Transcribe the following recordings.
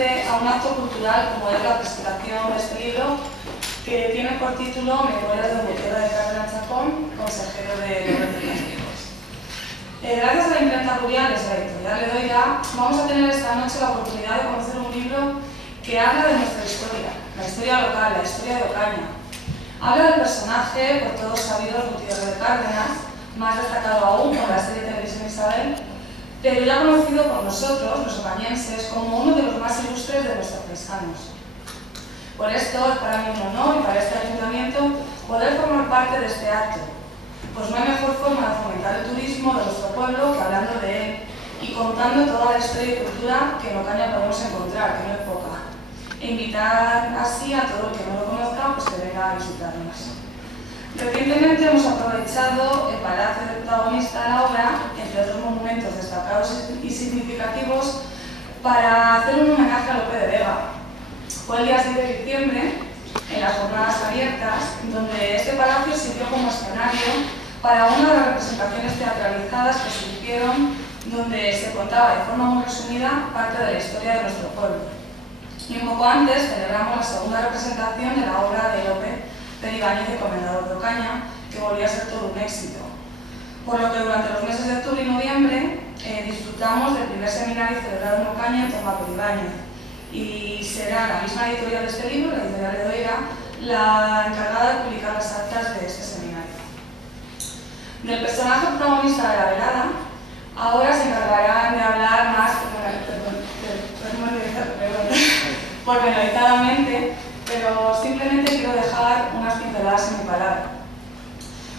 precisamente a un acto cultural como es la presentación de este libro, que tiene por título Memorias de don Gutiérrez de Cárdenas Chacón, consejero de los Castigos. Gracias a la imprenta Rubiales, la editorial Ledoira, vamos a tener esta noche la oportunidad de conocer un libro que habla de nuestra historia, la historia local, la historia de Ocaña. Habla del personaje, por todos sabidos, Gutiérrez de Cárdenas, más destacado aún por la serie de televisión Isabel, pero ya conocido por nosotros, los ocañenses, como uno de los más ilustres de nuestros paisanos. Por esto es para mí un honor y para este ayuntamiento poder formar parte de este acto, pues no hay mejor forma de fomentar el turismo de nuestro pueblo que hablando de él y contando toda la historia y cultura que en Ocaña podemos encontrar, que no es poca, e invitar así a todo el que no lo conozca pues que venga a visitarnos. Recientemente hemos aprovechado el palacio del protagonista de la obra, entre otros monumentos destacados y significativos, para hacer un homenaje a Lope de Vega. Fue el día 6 de diciembre, en las jornadas abiertas, donde este palacio sirvió como escenario para una de las representaciones teatralizadas que se hicieron, donde se contaba de forma muy resumida parte de la historia de nuestro pueblo. Y un poco antes celebramos la segunda representación de la obra de Lope Pérez Ibáñez de Comendador de Ocaña, que volvió a ser todo un éxito. Por lo que durante los meses de octubre y noviembre disfrutamos del primer seminario celebrado en Ocaña en torno a Pérez Ibáñez. Y será la misma editorial de este libro, la editorial Ledoira, la encargada de publicar las actas de este seminario. Del personaje protagonista de la velada, ahora se encargarán de hablar más pormenorizadamente, pero simplemente quiero dejar unas pinceladas en mi palabra.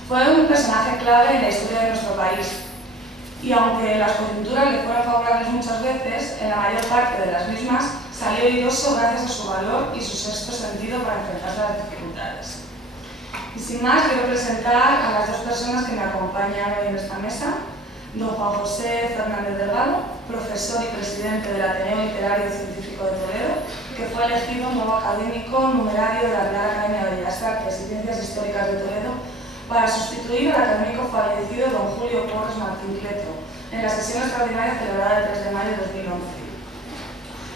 Fue un personaje clave en la historia de nuestro país, y aunque las coyunturas le fueron favorables muchas veces, en la mayor parte de las mismas salió airoso gracias a su valor y su sexto sentido para enfrentarse a las dificultades. Y sin más, quiero presentar a las dos personas que me acompañan hoy en esta mesa: don Juan José Fernández Delgado, profesor y presidente del Ateneo Literario y Científico de Toledo, que fue elegido nuevo académico numerario de la Real Academia de Bellas Artes y Ciencias Históricas de Toledo para sustituir al académico fallecido don Julio Porres Martín Cleto en la sesión extraordinaria celebrada el 3 de mayo de 2011.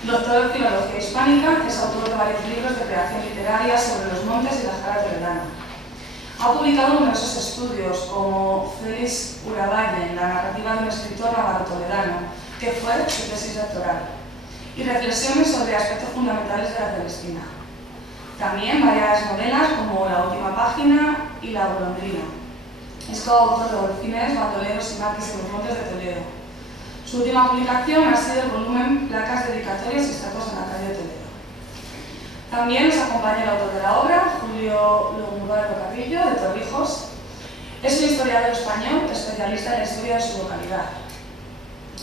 Doctor en Filología Hispánica, es autor de varios libros de creación literaria sobre los montes y la jara toledana. Ha publicado numerosos estudios, como Félix Uravalle, la narrativa de un escritor navarro-toledano, que fue su tesis doctoral, y reflexiones sobre aspectos fundamentales de la Celestina. También varias novelas, como La última página y La golondrina. Es coautor de Golfines, Bandoleros y Maquis en los montes de Toledo. Su última publicación ha sido el volumen Placas, dedicatorias y estatuas en la calle de Toledo. También nos acompaña el autor de la obra, Julio Longobardo Carrillo, de Torrijos. Es un historiador español, especialista en la historia de su localidad.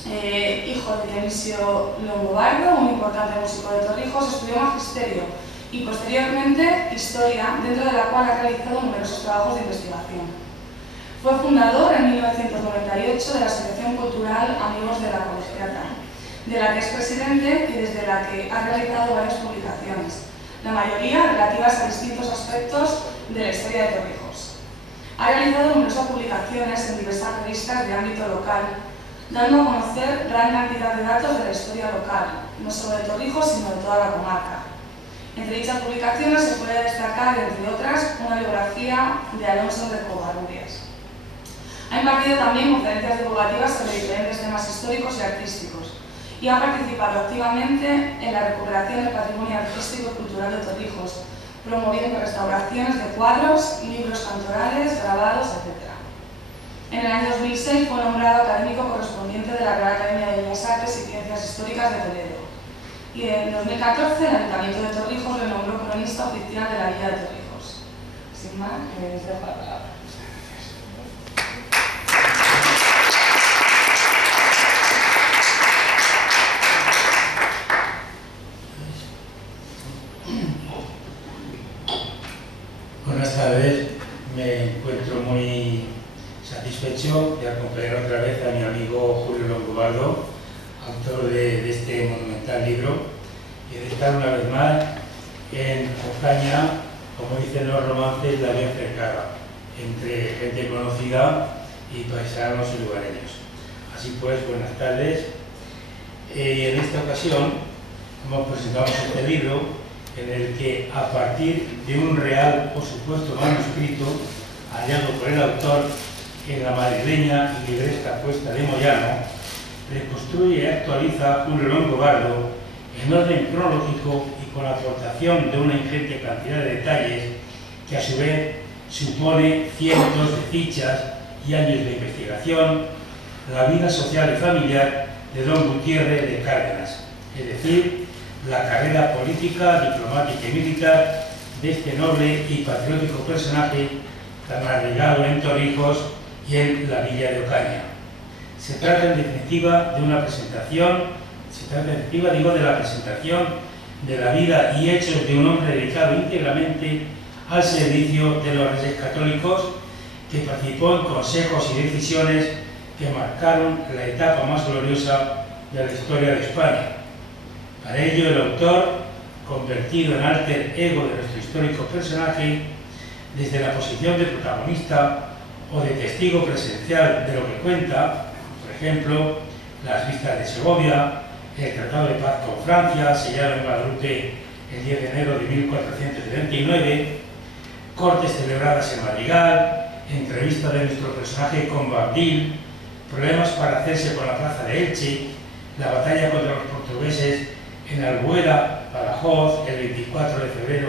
Hijo de Dionisio Longobardo, un importante músico de Torrijos, estudió magisterio y posteriormente historia, dentro de la cual ha realizado numerosos trabajos de investigación. Fue fundador en 1998 de la Asociación Cultural Amigos de la Colegiata, de la que es presidente y desde la que ha realizado varias publicaciones, la mayoría relativas a distintos aspectos de la historia de Torrijos. Ha realizado numerosas publicaciones en diversas revistas de ámbito local, dando a conocer gran cantidad de datos de la historia local, no solo de Torrijos, sino de toda la comarca. Entre dichas publicaciones se puede destacar, entre otras, una biografía de Alonso de Covarrubias. Ha impartido también conferencias divulgativas sobre diferentes temas históricos y artísticos, y ha participado activamente en la recuperación del patrimonio artístico y cultural de Torrijos, promoviendo restauraciones de cuadros, libros cantorales, grabados, etc. En el año 2006 fue nombrado académico correspondiente de la Real Academia de Bellas Artes y Ciencias Históricas de Toledo. Y en 2014 el Ayuntamiento de Torrijos le nombró cronista oficial de la Villa de Torrijos. Sin más, les dejo la palabra. Buenas tardes, me encuentro muy satisfecho de acompañar otra vez a mi amigo Julio Longobardo, autor de este monumental libro, y de estar una vez más en Ocaña, como dicen los romances, la bien cercana, entre gente conocida y paisanos y lugareños. Así pues, buenas tardes. En esta ocasión como presentamos este libro, en el que, a partir de un real o supuesto manuscrito hallado por el autor en la madrileña y libresca Cuesta de Moyano, reconstruye y actualiza Julio Longobardo en orden cronológico y con la aportación de una ingente cantidad de detalles que, a su vez, supone cientos de fichas y años de investigación, la vida social y familiar de don Gutiérrez de Cárdenas, es decir, la carrera política, diplomática y militar de este noble y patriótico personaje tan arraigado en Torrijos y en la villa de Ocaña. Se trata en definitiva de una presentación, de la presentación de la vida y hechos de un hombre dedicado íntegramente al servicio de los Reyes Católicos, que participó en consejos y decisiones que marcaron la etapa más gloriosa de la historia de España. Para ello, el autor, convertido en alter ego de nuestro histórico personaje, desde la posición de protagonista o de testigo presencial de lo que cuenta, por ejemplo, las vistas de Segovia, el Tratado de Paz con Francia, sellado en Guadalupe el 10 de enero de 1479, cortes celebradas en Madrigal, entrevista de nuestro personaje con Boabdil, problemas para hacerse con la plaza de Elche, la batalla contra los portugueses en Albuera, Badajoz, el 24 de febrero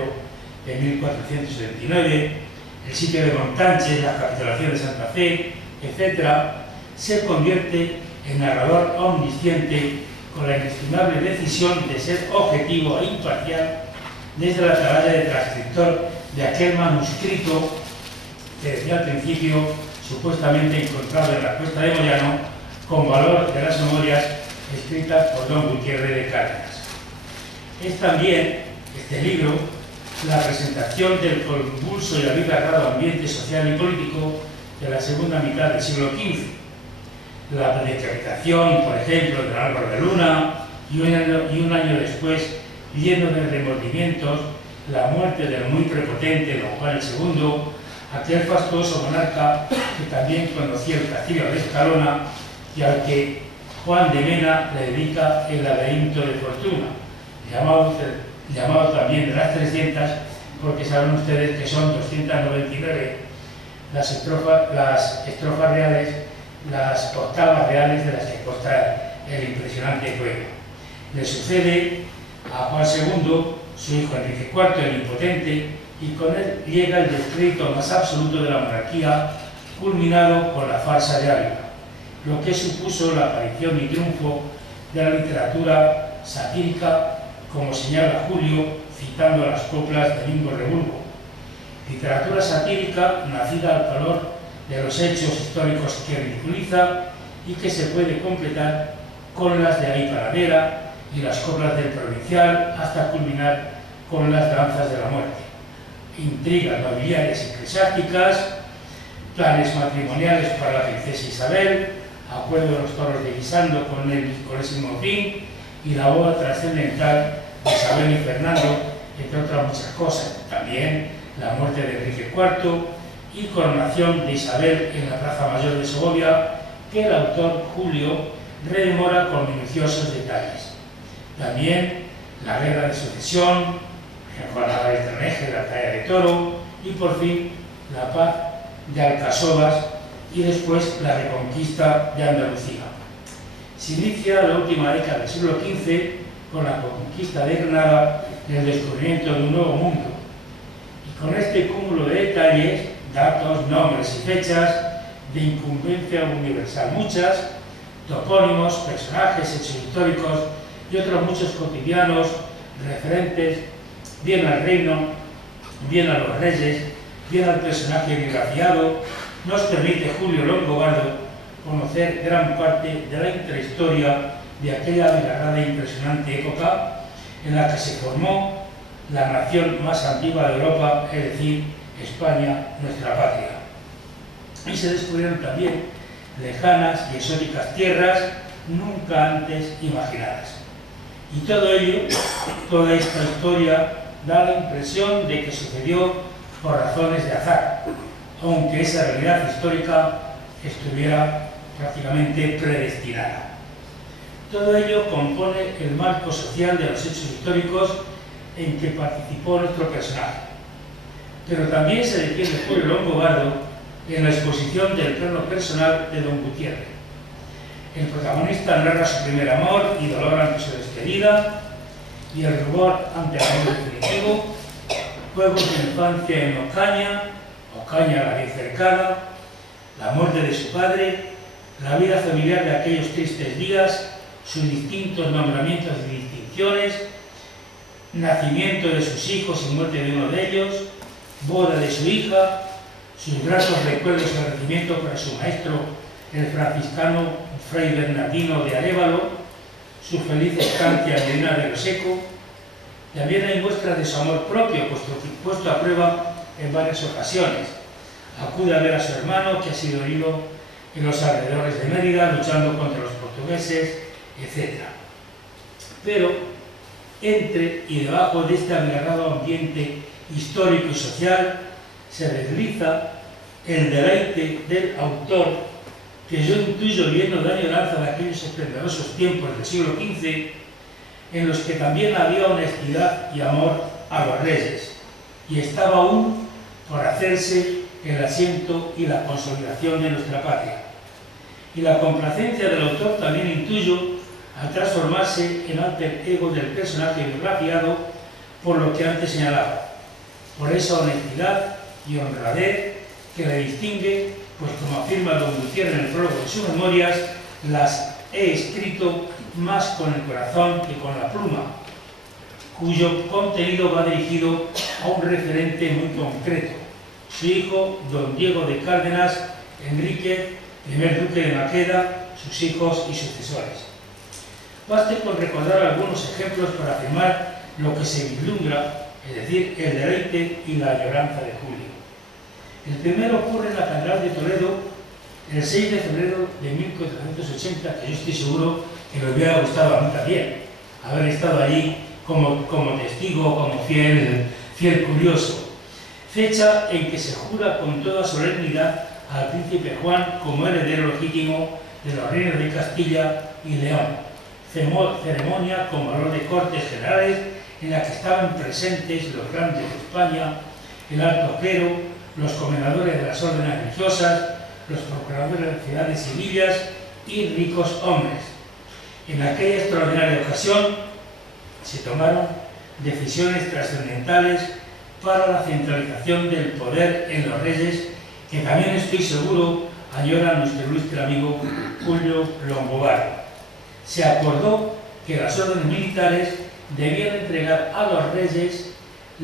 de 1479, el sitio de Montánchez, la capitulación de Santa Fe, etc., se convierte en narrador omnisciente con la inestimable decisión de ser objetivo e imparcial desde la atalaya de transcriptor de aquel manuscrito que decía al principio supuestamente encontrado en la Cuesta de Moyano con valor de las memorias escritas por don Gutiérrez de Cárdenas. Es también este libro la presentación del convulso y abigarrado ambiente social y político de la segunda mitad del siglo XV. La decapitación, por ejemplo, de Álvaro de Luna y un año después, lleno de remordimientos, la muerte del muy prepotente don Juan II, aquel fastuoso monarca que también conocía el castillo de Escalona y al que Juan de Mena le dedica el laberinto de fortuna, llamado también de las 300, porque saben ustedes que son 299 las estrofas reales, las octavas reales de las que consta el impresionante poema. Le sucede a Juan II, su hijo Enrique IV, el impotente, y con él llega el descrédito más absoluto de la monarquía, culminado con la farsa de Ávila, lo que supuso la aparición y triunfo de la literatura satírica, como señala Julio, citando las coplas de Mingo Rebulgo. Literatura satírica nacida al calor de los hechos históricos que ridiculiza y que se puede completar con las de Ahí Paradera y las coplas del Provincial, hasta culminar con las danzas de la muerte. Intrigas nobiliarias y eclesiásticas, planes matrimoniales para la princesa Isabel, acuerdo de los toros de Guisando con ese mismo fin, y la boda trascendental de Isabel y Fernando, entre otras muchas cosas. También la muerte de Enrique IV y coronación de Isabel en la Plaza Mayor de Segovia, que el autor Julio rememora con minuciosos detalles. También la guerra de sucesión, Juana de Terneje, la batalla de Toro, y por fin la paz de Alcasovas y después la reconquista de Andalucía. Se inicia la última década del siglo XV con la conquista de Granada y el descubrimiento de un nuevo mundo. Y con este cúmulo de detalles, datos, nombres y fechas de incumbencia universal muchas, topónimos, personajes, hechos históricos y otros muchos cotidianos referentes bien al reino, bien a los reyes, bien al personaje biografiado, nos permite Julio Longobardo conocer gran parte de la intrahistoria de aquella abigarrada e impresionante época en la que se formó la nación más antigua de Europa, es decir, España, nuestra patria. Y se descubrieron también lejanas y exóticas tierras nunca antes imaginadas. Y todo ello, toda esta historia, da la impresión de que sucedió por razones de azar, aunque esa realidad histórica estuviera prácticamente predestinada. Todo ello compone el marco social de los hechos históricos en que participó nuestro personaje. Pero también se detiene Julio Longobardo en la exposición del plano personal de don Gutiérrez. El protagonista narra su primer amor y dolor ante su despedida y el rubor ante el amor definitivo, juegos de infancia en Ocaña, Ocaña la bien cercana, la muerte de su padre, la vida familiar de aquellos tristes días, sus distintos nombramientos y distinciones, nacimiento de sus hijos y muerte de uno de ellos, boda de su hija, sus gratos recuerdos y agradecimiento para su maestro, el franciscano Fray Bernardino de Arévalo, su feliz estancia en Medina de Rioseco. También hay muestras de su amor propio, puesto a prueba en varias ocasiones. Acude a ver a su hermano, que ha sido herido en los alrededores de Mérida, luchando contra los portugueses, etc. Pero entre y debajo de este abigarrado ambiente histórico y social se desliza el deleite del autor, que yo intuyo lleno de añoranza de aquellos esplendorosos tiempos del siglo XV, en los que también había honestidad y amor a los reyes, y estaba aún por hacerse el asiento y la consolidación de nuestra patria. Y la complacencia del autor también intuyo al transformarse en alter ego del personaje biografiado por lo que antes señalaba, por esa honestidad y honradez que le distingue, pues como afirma don Gutiérrez en el prólogo de sus memorias, las he escrito más con el corazón que con la pluma, cuyo contenido va dirigido a un referente muy concreto, su hijo don Diego de Cárdenas Enrique, primer duque de Maqueda, sus hijos y sucesores. Baste con recordar algunos ejemplos para afirmar lo que se vislumbra, es decir, el deleite y la añoranza de Julio. El primero ocurre en la Catedral de Toledo el 6 de febrero de 1480, que yo estoy seguro que me hubiera gustado a mí también, haber estado allí como testigo, como fiel curioso. Fecha en que se jura con toda solemnidad al príncipe Juan como heredero legítimo de los reinos de Castilla y León. Ceremonia con valor de Cortes Generales en la que estaban presentes los grandes de España, el alto clero, los comendadores de las órdenes religiosas, los procuradores de las ciudades civiles y ricos hombres. En aquella extraordinaria ocasión se tomaron decisiones trascendentales para la centralización del poder en los reyes, que también estoy seguro añora nuestro ilustre amigo Julio Longobardo. Se acordó que las órdenes militares debían entregar a los reyes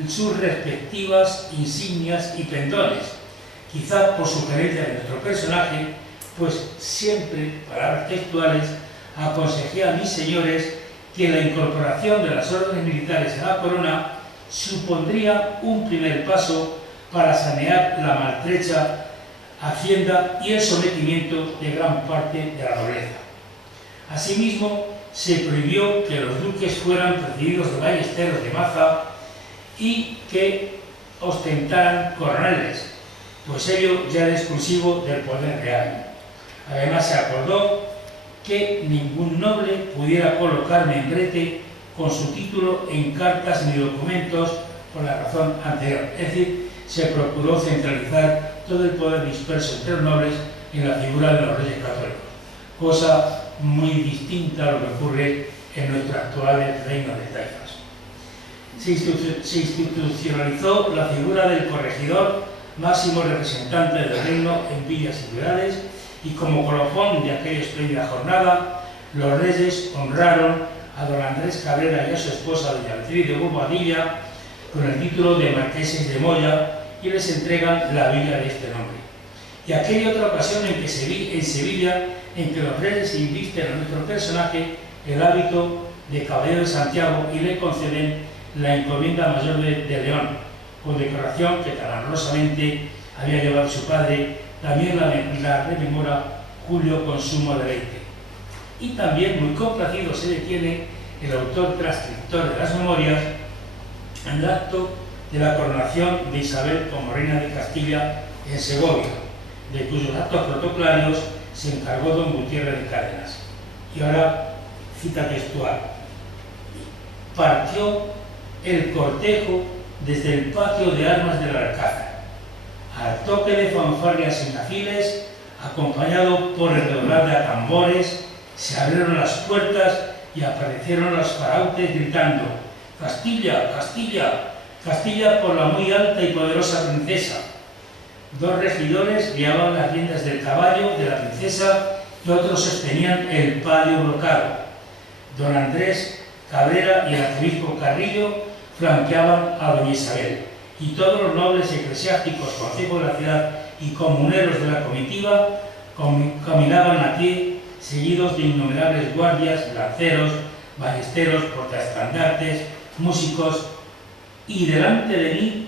sus respectivas insignias y pendones, quizá por sugerencia de nuestro personaje, pues siempre, palabras textuales, aconsejé a mis señores que la incorporación de las órdenes militares a la corona supondría un primer paso para sanear la maltrecha hacienda y el sometimiento de gran parte de la nobleza. Asimismo, se prohibió que los duques fueran precedidos de ballesteros de maza y que ostentaran coroneles, pues ello ya era exclusivo del poder real. Además, se acordó que ningún noble pudiera colocar membrete con su título en cartas ni documentos por la razón anterior. Es decir, se procuró centralizar todo el poder disperso entre los nobles en la figura de los reyes católicos, cosa muy distinta a lo que ocurre en nuestro actual reino de taifas. Se institucionalizó la figura del corregidor, máximo representante del reino en villas y ciudades, y como colofón de aquella espléndida jornada, los reyes honraron a don Andrés Cabrera y a su esposa doña Beatriz de Bobadilla con el título de marqueses de Moya y les entregan la villa de este nombre. Y aquella otra ocasión en Sevilla, en que los reyes invisten a nuestro personaje el hábito de caballero de Santiago y le conceden la encomienda mayor de León, con decoración que tan honrosamente había llevado su padre, también la rememora Julio con sumo deleite. Y también muy complacido se detiene el autor transcriptor de las memorias en el acto de la coronación de Isabel como reina de Castilla en Segovia, de cuyos actos protocolarios se encargó don Gutiérrez de Cárdenas. Y ahora cita textual: partió el cortejo desde el patio de armas del Alcázar, al toque de fanfarrias y nafiles, acompañado por el redoblar de tambores, se abrieron las puertas y aparecieron los farautes gritando: ¡Castilla, Castilla, Castilla por la muy alta y poderosa princesa! Dos regidores guiaban las riendas del caballo de la princesa y otros sostenían el palio brocado. Don Andrés Cabrera y el arzobispo Carrillo flanqueaban a doña Isabel, y todos los nobles eclesiásticos, concejos de la ciudad y comuneros de la comitiva caminaban a pie, seguidos de innumerables guardias, lanceros, ballesteros, portaestandartes, músicos, y delante de mí,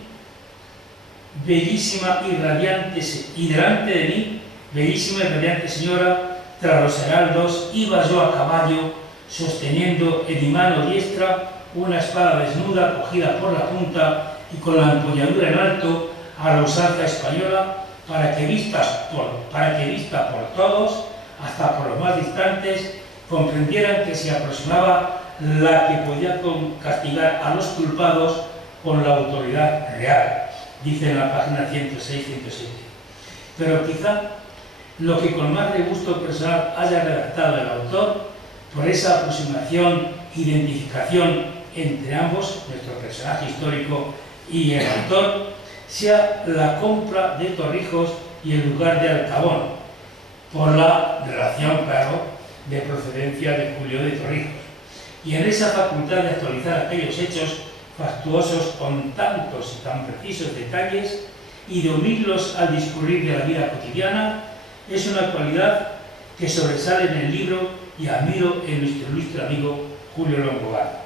bellísima y radiante señora, tras los heraldos, iba yo a caballo, sosteniendo en mi mano diestra una espada desnuda cogida por la punta y con la empuñadura en alto a la usanza española, para que vista por todos, hasta por los más distantes, comprendieran que se aproximaba la que podía castigar a los culpados con la autoridad real, dice en la página 106-107. Pero quizá lo que con más regusto personal haya redactado el autor, por esa aproximación, identificación entre ambos, nuestro personaje histórico y el autor, sea la compra de Torrijos y el lugar de Alcabón, por la relación, claro, de procedencia de Julio de Torrijos, y en esa facultad de actualizar aquellos hechos factuosos con tantos y tan precisos detalles y de unirlos al discurrir de la vida cotidiana, es una cualidad que sobresale en el libro y admiro en nuestro ilustre amigo Julio Longobardo.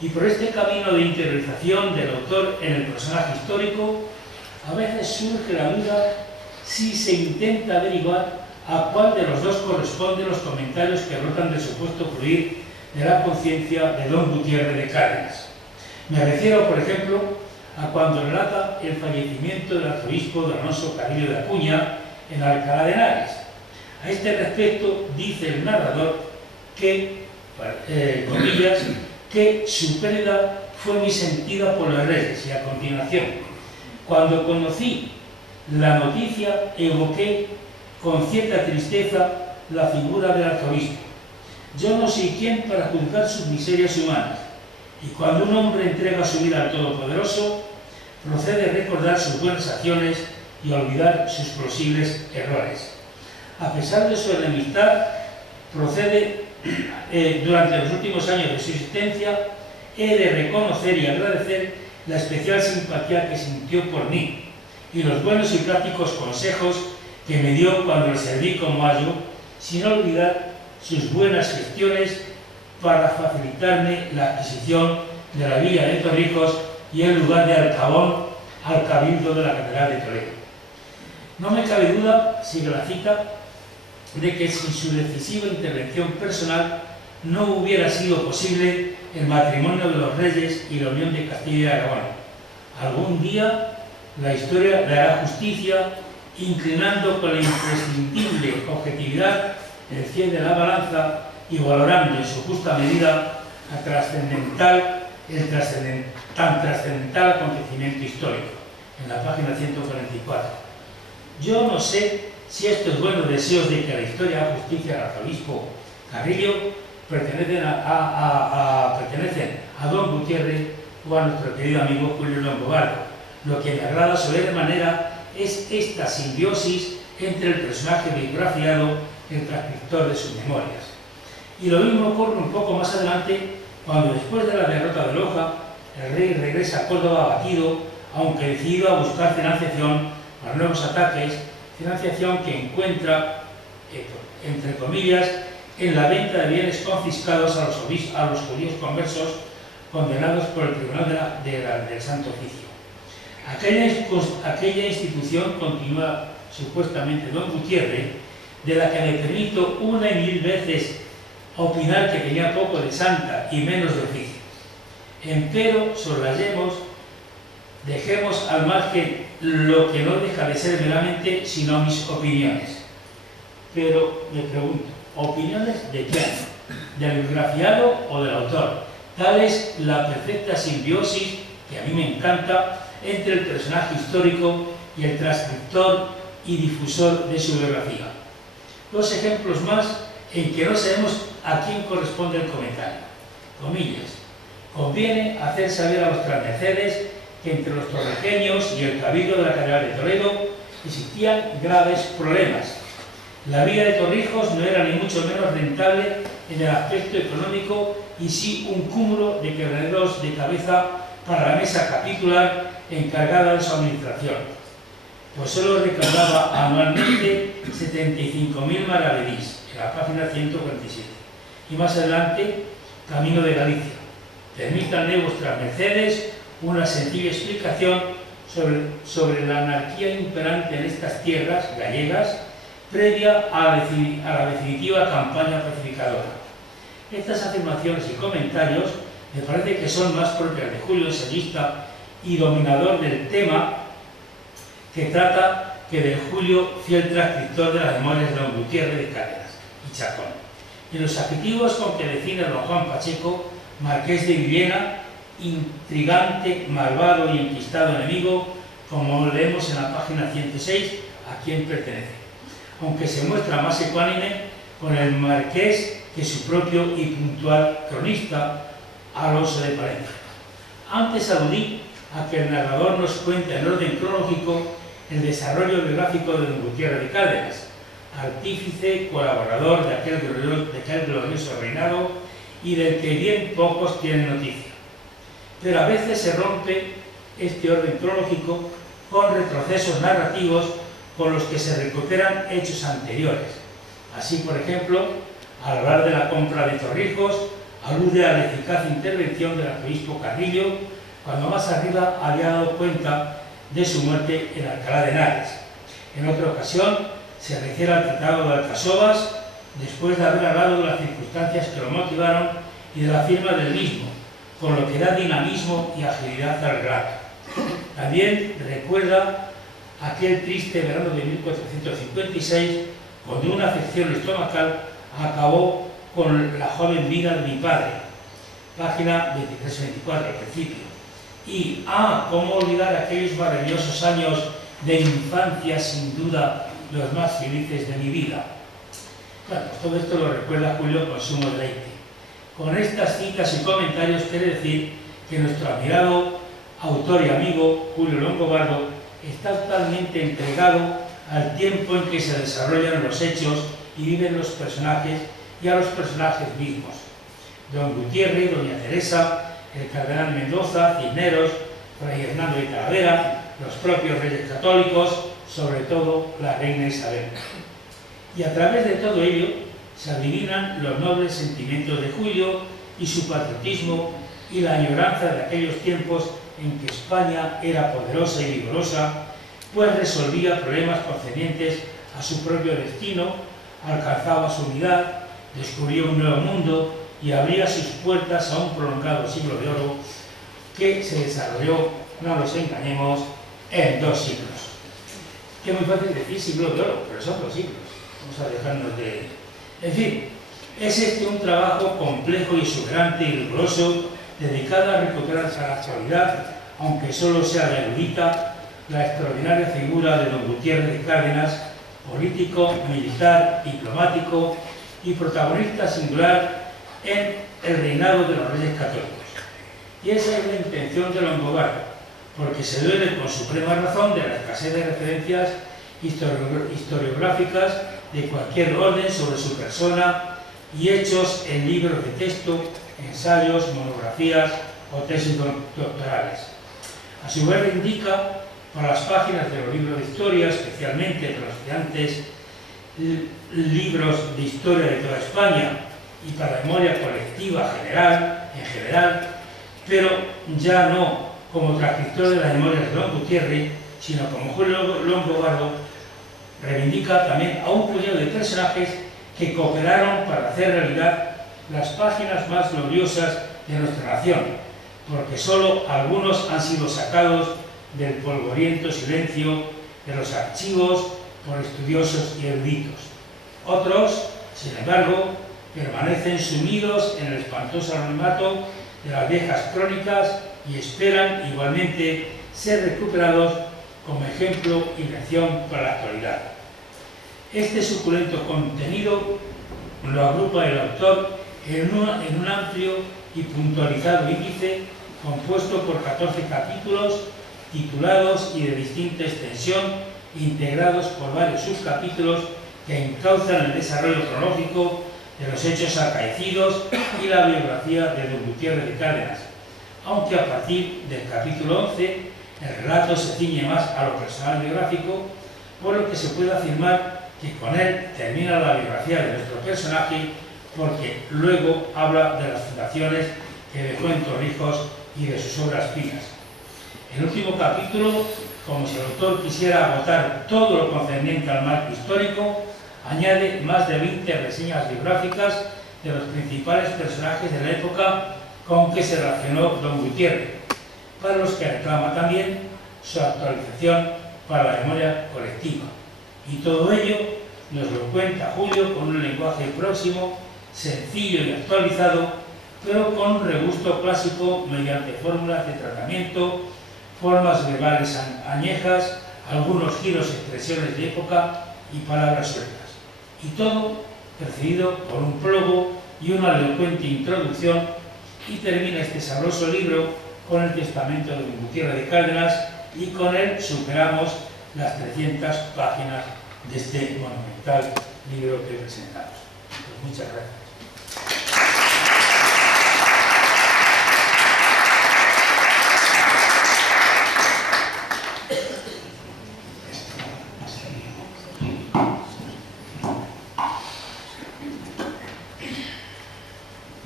Y por este camino de interiorización del autor en el personaje histórico, a veces surge la duda si se intenta averiguar a cuál de los dos corresponden los comentarios que brotan del supuesto fluir de la conciencia de don Gutiérrez de Cárdenas. Me refiero, por ejemplo, a cuando relata el fallecimiento del arzobispo don Alonso Carrillo de Acuña en Alcalá de Henares. A este respecto dice el narrador que, comillas, que su pérdida fue muy sentida por los reyes, y a continuación: cuando conocí la noticia, evoqué con cierta tristeza la figura del arzobispo. Yo no soy quien para juzgar sus miserias humanas, y cuando un hombre entrega su vida al Todopoderoso, procede a recordar sus buenas acciones y a olvidar sus posibles errores. A pesar de su enemistad, procede, durante los últimos años de su existencia, he de reconocer y agradecer la especial simpatía que sintió por mí y los buenos y prácticos consejos que me dio cuando le serví como ayo, sin olvidar sus buenas gestiones para facilitarme la adquisición de la villa de Torrijos y el lugar de Alcabón al Cabildo de la Catedral de Toledo. No me cabe duda, sigue la cita, de que sin su decisiva intervención personal no hubiera sido posible el matrimonio de los reyes y la unión de Castilla y Aragón. Algún día la historia le hará justicia, inclinando con la imprescindible objetividad el fiel de la balanza y valorando en su justa medida tan trascendental acontecimiento histórico, en la página 144. Yo no sé si estos buenos deseos de que la historia haga justicia al arzobispo Carrillo pertenecen a don Gutiérrez o a nuestro querido amigo Julio Longobardo. Lo que me agrada sobremanera es esta simbiosis entre el personaje biografiado y el transcriptor de sus memorias. Y lo mismo ocurre un poco más adelante, cuando después de la derrota de Loja, el rey regresa a Córdoba abatido, aunque decidido a buscar financiación para nuevos ataques, financiación que encuentra, entre comillas, en la venta de bienes confiscados a los judíos conversos condenados por el Tribunal del Santo Oficio. Aquella institución, continúa supuestamente don Gutiérrez, de la que me permito una y mil veces opinar que tenía poco de santa y menos de oficio. Empero, soslayemos, dejemos al margen lo que no deja de ser meramente sino mis opiniones. Pero me pregunto, ¿opiniones de quién? del biografiado o del autor. Tal es la perfecta simbiosis, que a mí me encanta, entre el personaje histórico y el transcriptor y difusor de su biografía. Dos ejemplos más en que no sabemos a quién corresponde el comentario. Comillas. Conviene hacer saber a vuestras mercedes que entre los torrejeños y el cabildo de la Catedral de Toledo existían graves problemas. La vía de Torrijos no era ni mucho menos rentable en el aspecto económico y sí un cúmulo de quebraderos de cabeza para la mesa capitular encargada de su administración, pues solo recaudaba anualmente 75.000 maravedís, en la página 147. Y más adelante, Camino de Galicia. Permítanme vuestras mercedes una sencilla explicación sobre la anarquía imperante en estas tierras gallegas previa a la definitiva campaña pacificadora. Estas afirmaciones y comentarios me parece que son más propias de Julio, ensayista y dominador del tema que trata, que de Julio, fiel transcriptor de las memorias de don Gutiérrez de Cárdenas y Chacón. Y los adjetivos con que define don Juan Pacheco, marqués de Villena, intrigante, malvado y enquistado enemigo, como leemos en la página 106, a quien pertenece, aunque se muestra más ecuánime con el marqués que su propio y puntual cronista, Alonso de Palencia. Antes aludí a que el narrador nos cuenta en orden cronológico el desarrollo biográfico de don Gutiérrez de Cárdenas, artífice, colaborador de aquel glorioso reinado y del que bien pocos tienen noticia. Pero a veces se rompe este orden cronológico con retrocesos narrativos con los que se recuperan hechos anteriores. Así, por ejemplo, al hablar de la compra de Torrijos, alude a la eficaz intervención del arzobispo Carrillo, cuando más arriba había dado cuenta de su muerte en Alcalá de Henares. En otra ocasión, se refiere al Tratado de Alcasovas, después de haber hablado de las circunstancias que lo motivaron y de la firma del mismo, con lo que da dinamismo y agilidad al relato. También recuerda aquel triste verano de 1456, cuando una afección estomacal acabó con la joven vida de mi padre, página 23-24 al principio. Y, cómo olvidar aquellos maravillosos años de infancia, sin duda los más felices de mi vida. Bueno, pues todo esto lo recuerda Julio con sumo deleite. Con estas citas y comentarios quiere decir que nuestro admirado autor y amigo Julio Longobardo está totalmente entregado al tiempo en que se desarrollan los hechos y viven los personajes y a los personajes mismos. Don Gutiérrez, doña Teresa, el cardenal Mendoza, Cisneros, fray Hernando de Talavera, los propios reyes católicos, sobre todo la reina Isabel. Y a través de todo ello se adivinan los nobles sentimientos de Julio y su patriotismo y la añoranza de aquellos tiempos en que España era poderosa y vigorosa, pues resolvía problemas concernientes a su propio destino, alcanzaba su unidad, descubría un nuevo mundo y abría sus puertas a un prolongado siglo de oro que se desarrolló, no nos engañemos, en 2 siglos. Que es muy fácil decir siglo de oro, pero son 2 siglos. Vamos a dejarnos de... En fin, es este un trabajo complejo y exuberante y riguroso, dedicado a recuperar a la actualidad, aunque solo sea de erudita, la extraordinaria figura de don Gutiérrez de Cárdenas, político, militar, diplomático y protagonista singular en el reinado de los Reyes Católicos. Y esa es la intención de Longobardo, porque se duele con suprema razón de la escasez de referencias historiográficas de cualquier orden sobre su persona y hechos en libros de texto, ensayos, monografías o tesis doctorales. A su vez indica para las páginas de los libros de historia, especialmente para los estudiantes, libros de historia de toda España y para memoria colectiva en general, pero ya no como transcriptor de las memorias de don Gutiérrez, sino como Julio Longobardo, reivindica también a un puñado de personajes que cooperaron para hacer realidad las páginas más gloriosas de nuestra nación, porque solo algunos han sido sacados del polvoriento silencio de los archivos por estudiosos y eruditos. Otros, sin embargo, permanecen sumidos en el espantoso anonimato de las viejas crónicas y esperan igualmente ser recuperados como ejemplo y lección para la actualidad. Este suculento contenido lo agrupa el autor en un amplio y puntualizado índice compuesto por 14 capítulos titulados y de distinta extensión, integrados por varios subcapítulos que encauzan el desarrollo cronológico de los hechos acaecidos y la biografía de don Gutiérrez de Cárdenas, aunque a partir del capítulo 11 el relato se ciñe más a lo personal biográfico, por lo que se puede afirmar que con él termina la biografía de nuestro personaje, porque luego habla de las fundaciones que dejó en Torrijos y de sus obras finas. El último capítulo, como si el autor quisiera agotar todo lo concerniente al marco histórico, añade más de 20 reseñas biográficas de los principales personajes de la época con que se relacionó don Gutiérrez, para los que reclama también su actualización para la memoria colectiva. Y todo ello nos lo cuenta Julio con un lenguaje próximo, sencillo y actualizado, pero con un regusto clásico mediante fórmulas de tratamiento, formas verbales añejas, algunos giros y expresiones de época y palabras sueltas. Y todo precedido por un prólogo y una elocuente introducción, y termina este sabroso libro con el testamento de don Gutiérrez de Cárdenas, y con él superamos las 300 páginas de este monumental libro que presentamos. Pues muchas gracias.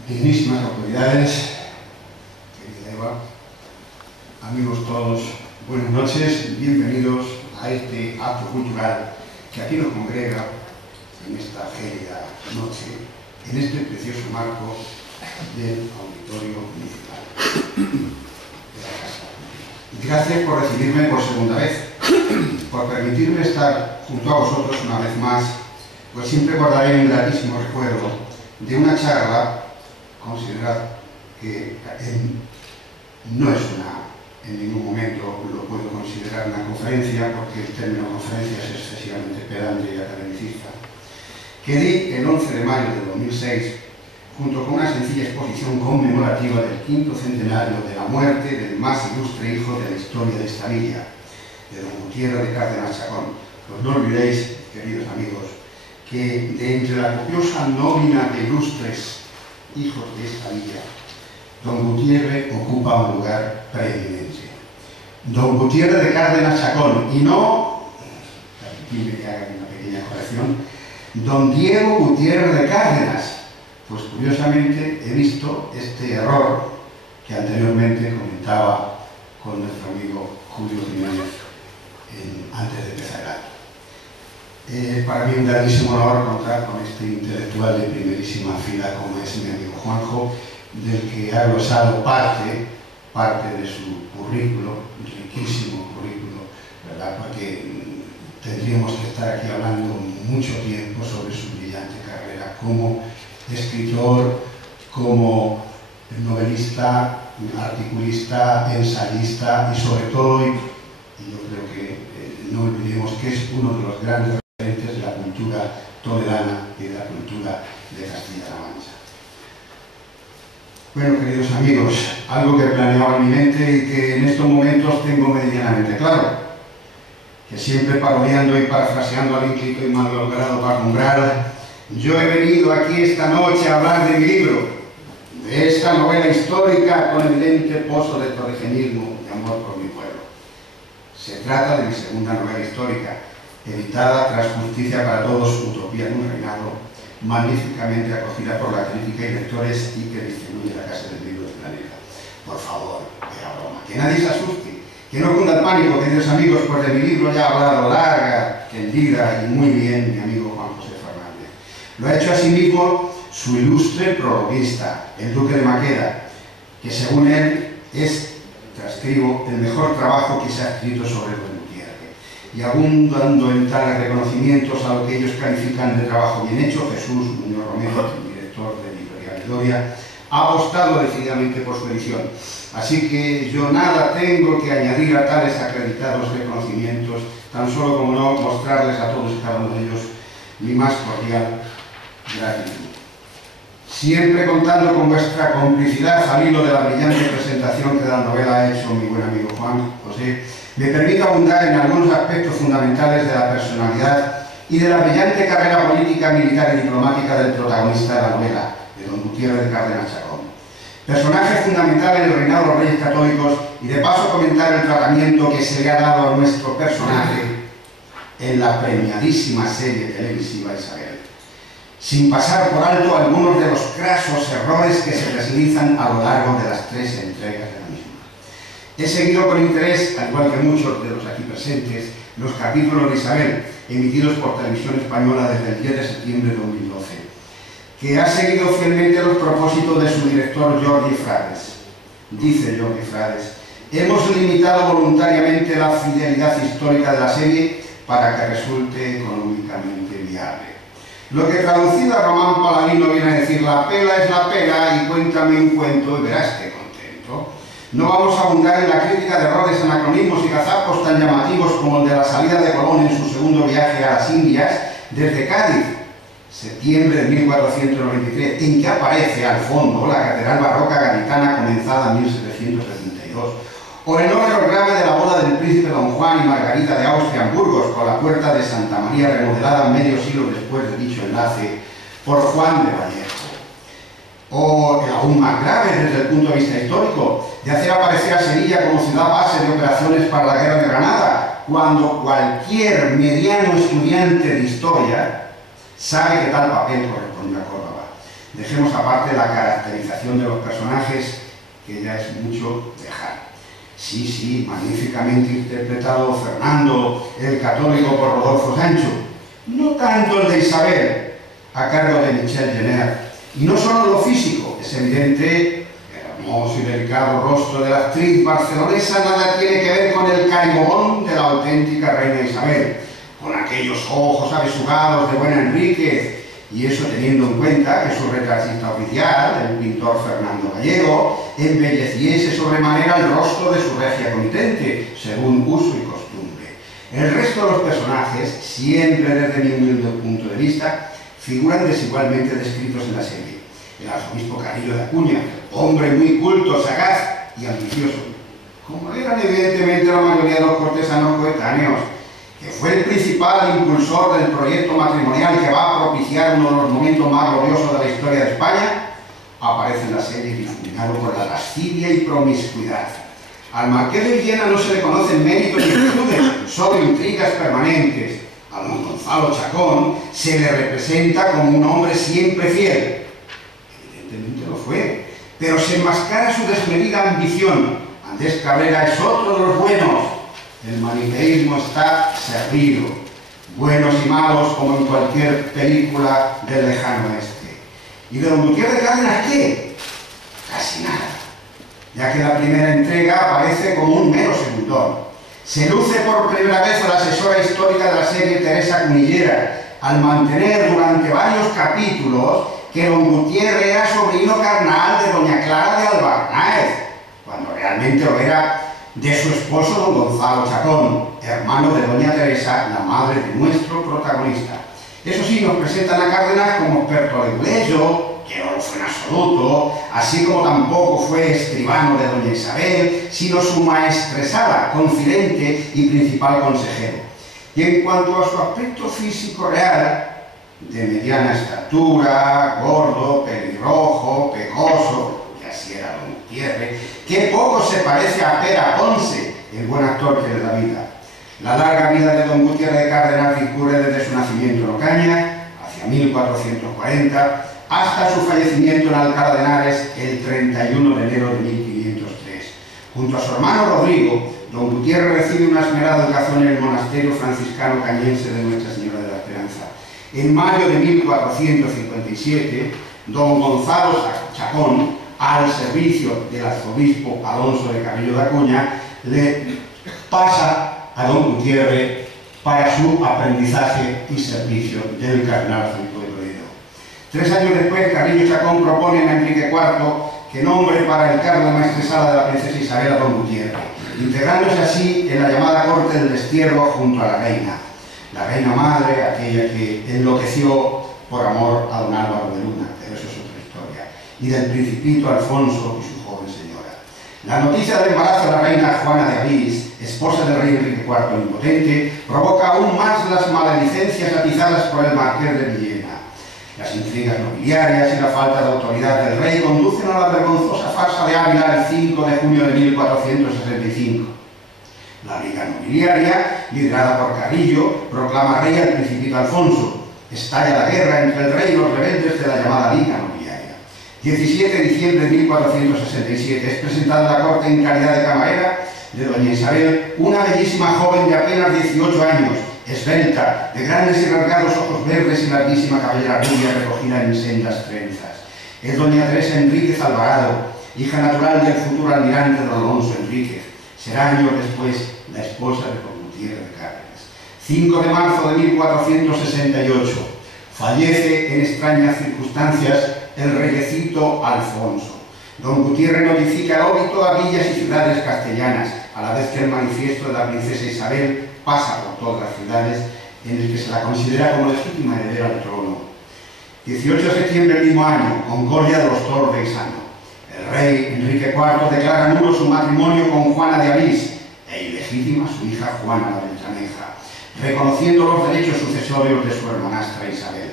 Dignísimas autoridades, querida Eva, amigos todos, buenas noches, bienvenidos a este acto cultural que aquí nos congrega en esta gélida noche, en este precioso marco del Auditorio Municipal de la Casa. Gracias por recibirme por segunda vez, por permitirme estar junto a vosotros una vez más, pues siempre guardaré un gratísimo recuerdo de una charla. Considerad que no es en ningún momento lo puedo considerar una conferencia, porque el término conferencia es excesivamente pedante y academicista, que di el 11 de mayo de 2006, junto con una sencilla exposición conmemorativa del 5º centenario de la muerte del más ilustre hijo de la historia de esta villa, de don Gutiérrez de Cárdenas Chacón. Pues no olvidéis, queridos amigos, que de entre la copiosa nómina de ilustres hijos de esta villa, don Gutiérrez ocupa un lugar preeminente. Don Gutiérrez de Cárdenas Chacón, y no, permitidme que haga una pequeña corrección, don Diego Gutiérrez de Cárdenas, pues curiosamente he visto este error que anteriormente comentaba con nuestro amigo Julio Jiménez antes de empezar el año. Para mí un grandísimo honor contar con este intelectual de primerísima fila como es mi amigo Juanjo, del que ha glosado parte de su currículo, riquísimo currículo, ¿verdad? Porque tendríamos que estar aquí hablando mucho tiempo sobre su brillante carrera como escritor, como novelista, articulista, ensayista y sobre todo, y yo creo que no olvidemos que es uno de los grandes referentes de la cultura toledana y de la cultura de Castilla-La Mancha. Bueno, queridos amigos, algo que planeaba en mi mente y que en estos momentos tengo medianamente claro, que siempre parodiando y parafraseando al ínclito y malogrado Paco Umbral, yo he venido aquí esta noche a hablar de mi libro, de esta novela histórica con evidente pozo de torrigenismo y amor por mi pueblo. Se trata de mi segunda novela histórica, editada tras Justicia para Todos, Utopía de un Reinado, magníficamente acogida por la crítica y lectores y que distribuye la Casa del Libro del Planeta. Por favor, era broma, que nadie se asuste, que no cunda el pánico, queridos amigos, pues de mi libro ya ha hablado larga, tendida y muy bien mi amigo Juan José Fernández. Lo ha hecho asimismo su ilustre prologuista, el Duque de Maqueda, que según él es, transcribo, el mejor trabajo que se ha escrito sobre don Gutiérrez. Y abundando en tales reconocimientos a lo que ellos califican de trabajo bien hecho, Jesús Muñoz Romero, el director Gloria, ha apostado decididamente por su edición. Así que yo nada tengo que añadir a tales acreditados reconocimientos, tan solo como no mostrarles a todos y cada uno de ellos mi más cordial gratitud. Siempre contando con vuestra complicidad al hilo de la brillante presentación que la novela ha hecho mi buen amigo Juan José, me permito abundar en algunos aspectos fundamentales de la personalidad y de la brillante carrera política, militar y diplomática del protagonista de la novela, de don Gutiérrez de Cárdenas Chacón. Personaje fundamental en el reinado de los Reyes Católicos, y de paso comentar el tratamiento que se le ha dado a nuestro personaje en la premiadísima serie televisiva Isabel, sin pasar por alto algunos de los crasos errores que se deslizan a lo largo de las 3 entregas de la misma. He seguido con interés, al igual que muchos de los aquí presentes, los capítulos de Isabel, emitidos por Televisión Española desde el 10 de septiembre de 2012, que ha seguido fielmente los propósitos de su director Jordi Frades. Dice Jordi Frades: hemos limitado voluntariamente la fidelidad histórica de la serie para que resulte económicamente viable. Lo que traducido a Román Paladino viene a decir: la pela es la pela y cuéntame un cuento y verás que contento. No vamos a abundar en la crítica de errores, anacronismos y gazapos tan llamativos como el de la salida de Colón en su segundo viaje a las Indias desde Cádiz, septiembre de 1493, en que aparece al fondo la catedral barroca gaditana comenzada en 1772, o el número grave de la boda del príncipe don Juan y Margarita de Austria en Burgos, con la puerta de Santa María remodelada medio siglo después de dicho enlace por Juan de Vallejo. O el aún más grave desde el punto de vista histórico, de hacer aparecer a Sevilla como ciudad base de operaciones para la guerra de Granada, cuando cualquier mediano estudiante de historia sabe que tal papel corresponde a Córdoba. Dejemos aparte la caracterización de los personajes, que ya es mucho dejar. Sí, magníficamente interpretado Fernando el Católico por Rodolfo Sancho, no tanto el de Isabel, a cargo de Michel Jenner. Y no solo lo físico, es evidente, el hermoso y delicado rostro de la actriz barcelonesa nada tiene que ver con el carimón de la auténtica reina Isabel, con aquellos ojos abesugados de Buena Enríquez, y eso teniendo en cuenta que su retratista oficial, el pintor Fernando Gallego, embelleciese sobremanera el rostro de su regia comitente, según uso y costumbre. El resto de los personajes, siempre desde mi humilde punto de vista, figuran desigualmente descritos en la serie. El arzobispo Carrillo de Acuña, hombre muy culto, sagaz y ambicioso, como eran evidentemente la mayoría de los cortesanos coetáneos, que fue el principal impulsor del proyecto matrimonial que va a propiciar uno de los momentos más gloriosos de la historia de España, aparece en la serie difuminado por la lascivia y promiscuidad. Al marqués de Villena no se le conocen méritos ni virtudes, solo intrigas permanentes. A don Gonzalo Chacón se le representa como un hombre siempre fiel. Evidentemente lo fue, pero se enmascara su desmedida ambición. Andrés Cabrera es otro de los buenos. El maniqueísmo está servido. Buenos y malos como en cualquier película del lejano oeste. ¿Y de don Gutiérrez de Cárdenas qué? Casi nada, ya que la primera entrega aparece como un mero segundón. Se luce por primera vez a la asesora histórica de la serie, Teresa Cunillera, al mantener durante varios capítulos que don Gutiérrez era sobrino carnal de doña Clara de Albarnáez, cuando realmente lo era de su esposo don Gonzalo Chacón, hermano de doña Teresa, la madre de nuestro protagonista. Eso sí, nos presentan a Cárdenas como experto leguleyo, que no lo fue en absoluto, así como tampoco fue escribano de doña Isabel, sino su maestresala, confidente y principal consejero. Y en cuanto a su aspecto físico real, de mediana estatura, gordo, pelirrojo, pegoso, que así era don Gutiérrez, que poco se parece a Pera Ponce, el buen actor que le da vida. La larga vida de don Gutiérrez de Cárdenas discurre desde su nacimiento en Ocaña, hacia 1440, hasta su fallecimiento en Alcalá de Henares el 31 de enero de 1503. Junto a su hermano Rodrigo, don Gutiérrez recibe una esmerada educación en el monasterio franciscano cañense de Nuestra Señora de la Esperanza. En mayo de 1457, don Gonzalo Chacón, al servicio del arzobispo Alonso de Carrillo de Acuña, le pasa a don Gutiérrez para su aprendizaje y servicio del cardenal arzobispo de Toledo. 3 años después, Carrillo Chacón propone a Enrique IV que nombre para el cargo de maestresala de la princesa Isabel a don Gutiérrez, integrándose así en la llamada corte del destierro junto a la reina madre, aquella que enloqueció por amor a don Álvaro de Luna, pero eso es otra historia, y del principito Alfonso y su joven señora. La noticia del embarazo de la reina Juana de Avís, esposa del rey Enrique IV el Impotente, provoca aún más las maledicencias atizadas por el marqués de Villena. Las intrigas nobiliarias y la falta de autoridad del rey conducen a la vergonzosa farsa de Ávila el 5 de junio de 1465. La Liga Nobiliaria, liderada por Carrillo, proclama rey al principito Alfonso. Estalla la guerra entre el rey y los rebeldes de la llamada Liga Nobiliaria. 17 de diciembre de 1467 es presentada en la corte en calidad de camarera de doña Isabel, una bellísima joven de apenas 18 años, esbelta, de grandes y rasgados ojos verdes y larguísima cabellera rubia recogida en sendas trenzas. Es doña Teresa Enríquez Alvarado, hija natural del futuro almirante don Alonso Enríquez. Será años después la esposa de don Gutiérrez de Cárdenas. 5 de marzo de 1468, fallece en extrañas circunstancias el reyecito Alfonso. Don Gutiérrez notifica el óbito a villas y ciudades castellanas, a la vez que el manifiesto de la princesa Isabel pasa por todas las ciudades en el que se la considera como legítima heredera al trono. 18 de septiembre del mismo año, Concordia de los Toros de Isano. El rey Enrique IV declara nulo su matrimonio con Juana de Avís e ilegítima su hija Juana la Beltraneja, reconociendo los derechos sucesorios de su hermanastra Isabel.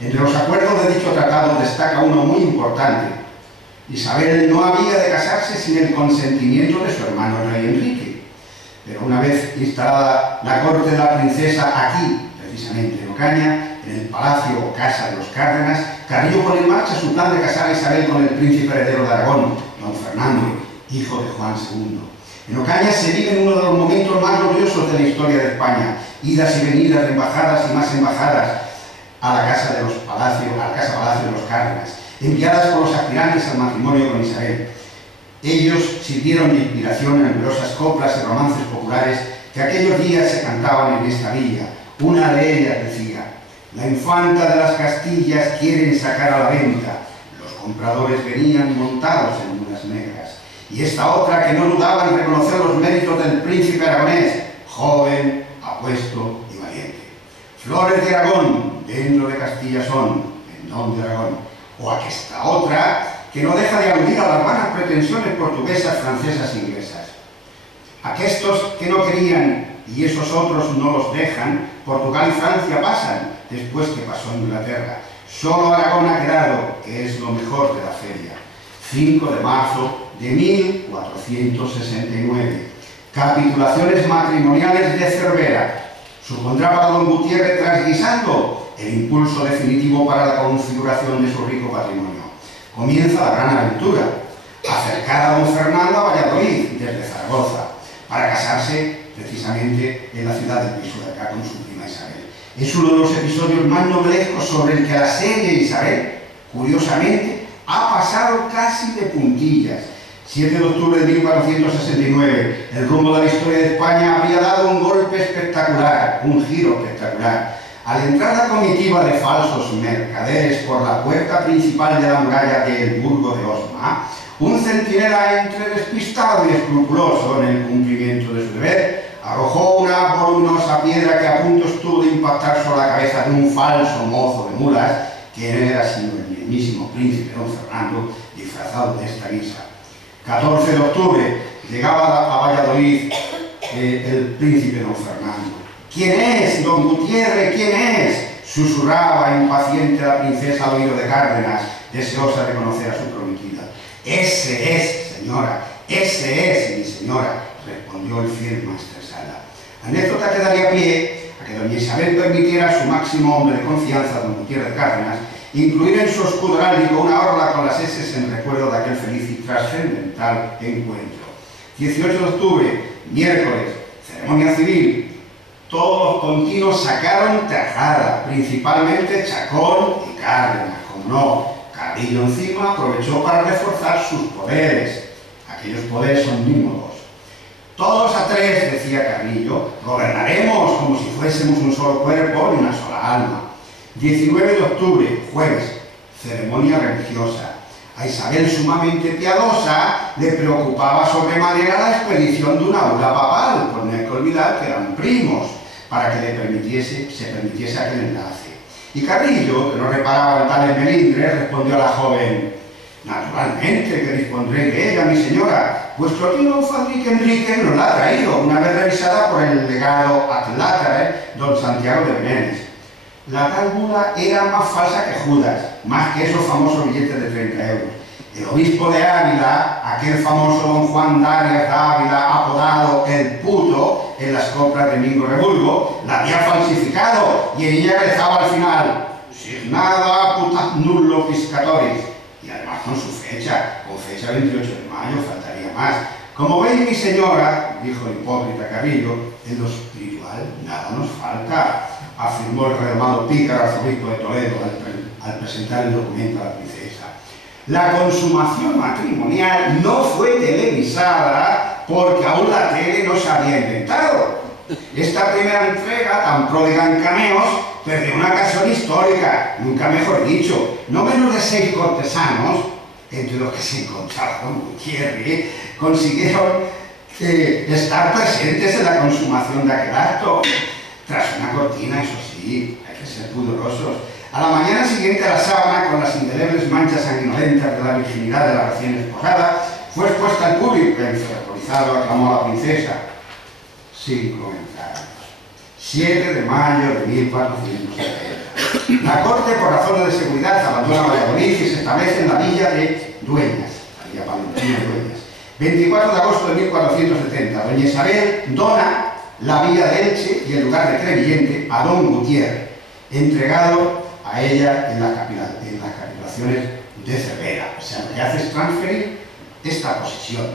Entre los acuerdos de dicho tratado destaca uno muy importante. Isabel no había de casarse sin el consentimiento de su hermano el rey Enrique. Pero una vez instalada la corte de la princesa aquí, precisamente en Ocaña, en el palacio o casa de los Cárdenas, Carrillo pone en marcha su plan de casar a Isabel con el príncipe heredero de Aragón, don Fernando, hijo de Juan II. En Ocaña se vive uno de los momentos más gloriosos de la historia de España, idas y venidas de embajadas y más embajadas a la casa palacio de los Cárdenas, enviadas por los aspirantes al matrimonio con Isabel. Ellos sirvieron de inspiración a numerosas coplas y romances populares que aquellos días se cantaban en esta villa. Una de ellas decía: la infanta de las Castillas quieren sacar a la venta, los compradores venían montados en mulas negras. Y esta otra, que no dudaba en reconocer los méritos del príncipe aragonés, joven, apuesto y valiente. Flores de Aragón, dentro de Castilla son, en don de Aragón. O aquesta otra, que no deja de aludir a las vanas pretensiones portuguesas, francesas e inglesas. Aquestos que no querían y esos otros no los dejan, Portugal y Francia pasan, después que pasó Inglaterra. Solo Aragón ha quedado, que es lo mejor de la feria. 5 de marzo de 1469. Capitulaciones matrimoniales de Cervera. Supondrá para don Gutiérrez, transguisando el impulso definitivo para la configuración de su rico patrimonio. Comienza la gran aventura, acercar a don Fernando a Valladolid desde Zaragoza, para casarse precisamente en la ciudad del Piso de acá con su prima Isabel. Es uno de los episodios más novelescos sobre el que la serie Isabel, curiosamente, ha pasado casi de puntillas. 7 de octubre de 1469, el rumbo de la historia de España habría dado un golpe espectacular, un giro espectacular. Al entrar la comitiva de falsos mercaderes por la puerta principal de la muralla del Burgo de Osma, un centinela entre despistado y escrupuloso en el cumplimiento de su deber, arrojó una voluminosa piedra que a punto estuvo de impactar sobre la cabeza de un falso mozo de mulas, que era sino el mismísimo príncipe don Fernando, disfrazado de esta guisa. 14 de octubre, llegaba a Valladolid el príncipe don Fernando. ¿Quién es, don Gutiérrez? ¿Quién es?, susurraba impaciente la princesa al oído de Cárdenas, deseosa de conocer a su prometida. Ese es, señora, ese es, mi señora, respondió el fiel maestresala. Anécdota que daría pie a que doña Isabel permitiera a su máximo hombre de confianza, don Gutiérrez Cárdenas, incluir en su escudo heráldico una orla con las S en recuerdo de aquel feliz y trascendental encuentro. 18 de octubre, miércoles, ceremonia civil. Todos los continuos sacaron tajada, principalmente Chacón y Cárdenas, como no. Carrillo encima aprovechó para reforzar sus poderes. Aquellos poderes son omnímodos. Todos a tres, decía Carrillo, gobernaremos como si fuésemos un solo cuerpo y una sola alma. 19 de octubre, jueves, ceremonia religiosa. A Isabel, sumamente piadosa, le preocupaba sobremanera la expedición de una bula papal, pues no hay que olvidar que eran primos, para que se permitiese aquel enlace. Y Carrillo, que no reparaba en tales melindres, respondió a la joven: naturalmente que dispondré de ella, mi señora. Vuestro tío Fadrique Enrique nos la ha traído, una vez revisada por el legado atlátare, don Santiago de Benenes. La tal bula era más falsa que Judas, más que esos famosos billetes de 30 euros. El obispo de Ávila, aquel famoso don Juan Darias de Ávila, apodado el Puto, en las compras de Mingo Rebulgo, la había falsificado y en ella rezaba al final: signada putat nullo piscatoris. Y además con su fecha, con fecha 28 de mayo, faltaría más. Como veis, mi señora, dijo el hipócrita Carrillo, en lo espiritual nada nos falta, afirmó el redomado pícaro arzobispo de Toledo al presentar el documento a la princesa. La consumación matrimonial no fue televisada porque aún la tele no se había inventado. Esta primera entrega, tan pródiga en cameos, perdió una ocasión histórica, nunca mejor dicho. No menos de 6 cortesanos, entre los que se encontraba don Gutiérrez, consiguieron estar presentes en la consumación de aquel acto. Tras una cortina, eso sí, hay que ser pudorosos. A la mañana siguiente, la sábana, con las indelebles manchas sanguinolentas de la virginidad de la recién esposada, fue expuesta al público, que enfervorizado aclamó a la princesa. Sin comentarios. 7 de mayo de 1470. La corte, por razones de seguridad, abandona Valladolid y se establece en la villa de Dueñas, la villa palentina de Dueñas. 24 de agosto de 1470, doña Isabel dona la villa de Elche y el lugar de Crevillente a don Gutiérrez, entregado a ella en las capitulaciones de Cervera. O sea, lo que hace es transferir esta posesión.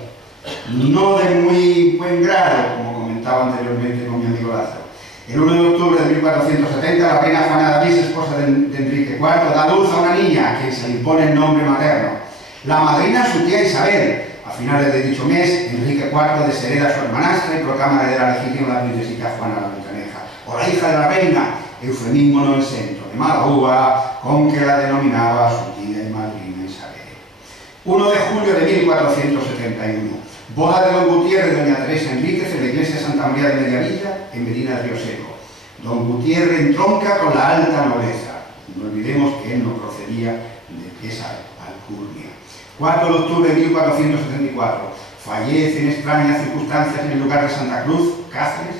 No de muy buen grado, como comentaba anteriormente con mi amigo Lázaro. El 1 de octubre de 1470, la reina Juana de Avís, esposa de Enrique IV, da luz a una niña a quien se le impone el nombre materno. La madrina, su tía Isabel. A finales de dicho mes, Enrique IV deshereda a su hermanastra y proclama heredera legítima a la princesita Juana la Montaneja, o la hija de la reina, eufemismo no exento, de mala uva, con que la denominaba su tía y madrina Isabel. 1 de julio de 1471. Boda de don Gutiérrez y doña Teresa Enríquez en la iglesia de Santa María de Mediavilla, en Medina de Río Seco. Don Gutiérrez entronca con la alta nobleza. No olvidemos que él no procedía de esa alcurnia. 4 de octubre de 1474. Fallece en extrañas circunstancias en el lugar de Santa Cruz, Cáceres,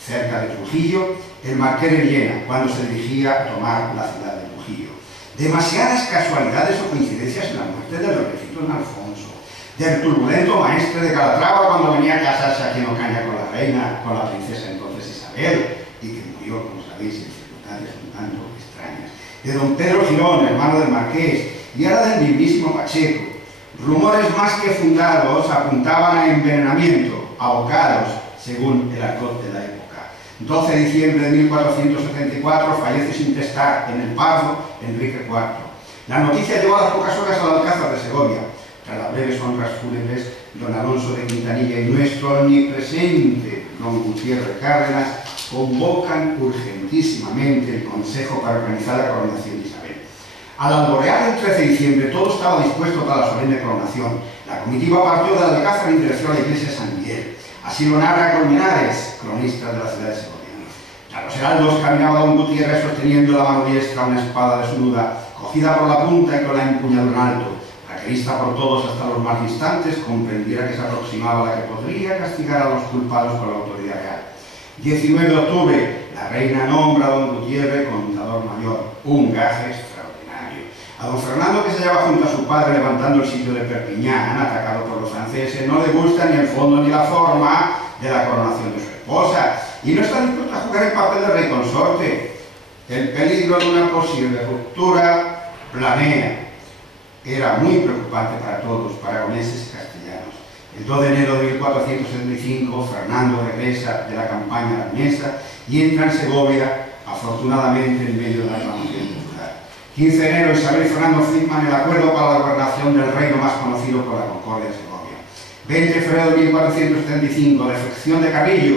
cerca de Trujillo, el marqués de Villena, cuando se dirigía a tomar la ciudad de Trujillo. Demasiadas casualidades o coincidencias en la muerte del reycito don Alfonso, del turbulento maestre de Calatrava cuando venía a casarse aquí en Ocaña con la reina, con la princesa entonces Isabel, y que murió, como sabéis, en circunstancias un tanto extrañas, de don Pedro Girón, hermano del marqués, y ahora del mismísimo Pacheco. Rumores más que fundados apuntaban a envenenamiento, abocados, según el argot de la época. 12 de diciembre de 1474 fallece sin testar en el Pardo Enrique IV. La noticia llegó a las pocas horas al Alcázar de Segovia. Tras las breves honras fúnebres, don Alonso de Quintanilla y nuestro omnipresente don Gutiérrez Cárdenas convocan urgentísimamente el Consejo para organizar la coronación de Isabel. Al alborear el 13 de diciembre todo estaba dispuesto para la solemne coronación. La comitiva partió del Alcázar y direcció a la iglesia de San Miguel. Así lo narra Colmenares, cronista de la ciudad de Segovia. A los heraldos caminaba don Gutiérrez sosteniendo la mano diestra una espada desnuda, cogida por la punta y con la empuñadura en alto, para que vista por todos hasta los más distantes comprendiera que se aproximaba la que podría castigar a los culpados por la autoridad real. 19 de octubre, la reina nombra a don Gutiérrez contador mayor, un gaje extraordinario. A don Fernando, que se hallaba junto a su padre levantando el sitio de Perpiñán, atacado por los franceses, no le gusta ni el fondo ni la forma de la coronación de su esposa, y no está dispuesto a jugar el papel de rey consorte. El peligro de una posible ruptura planea. Era muy preocupante para todos, para aragoneses y castellanos. El 2 de enero de 1475, Fernando regresa de la campaña aragonesa y entra en Segovia, afortunadamente en medio de la aclamación popular. 15 de enero, Isabel y Fernando firman el acuerdo para la gobernación del reino más conocido por la Concordia de Segovia. 20 de febrero de 1475, defección de Carrillo.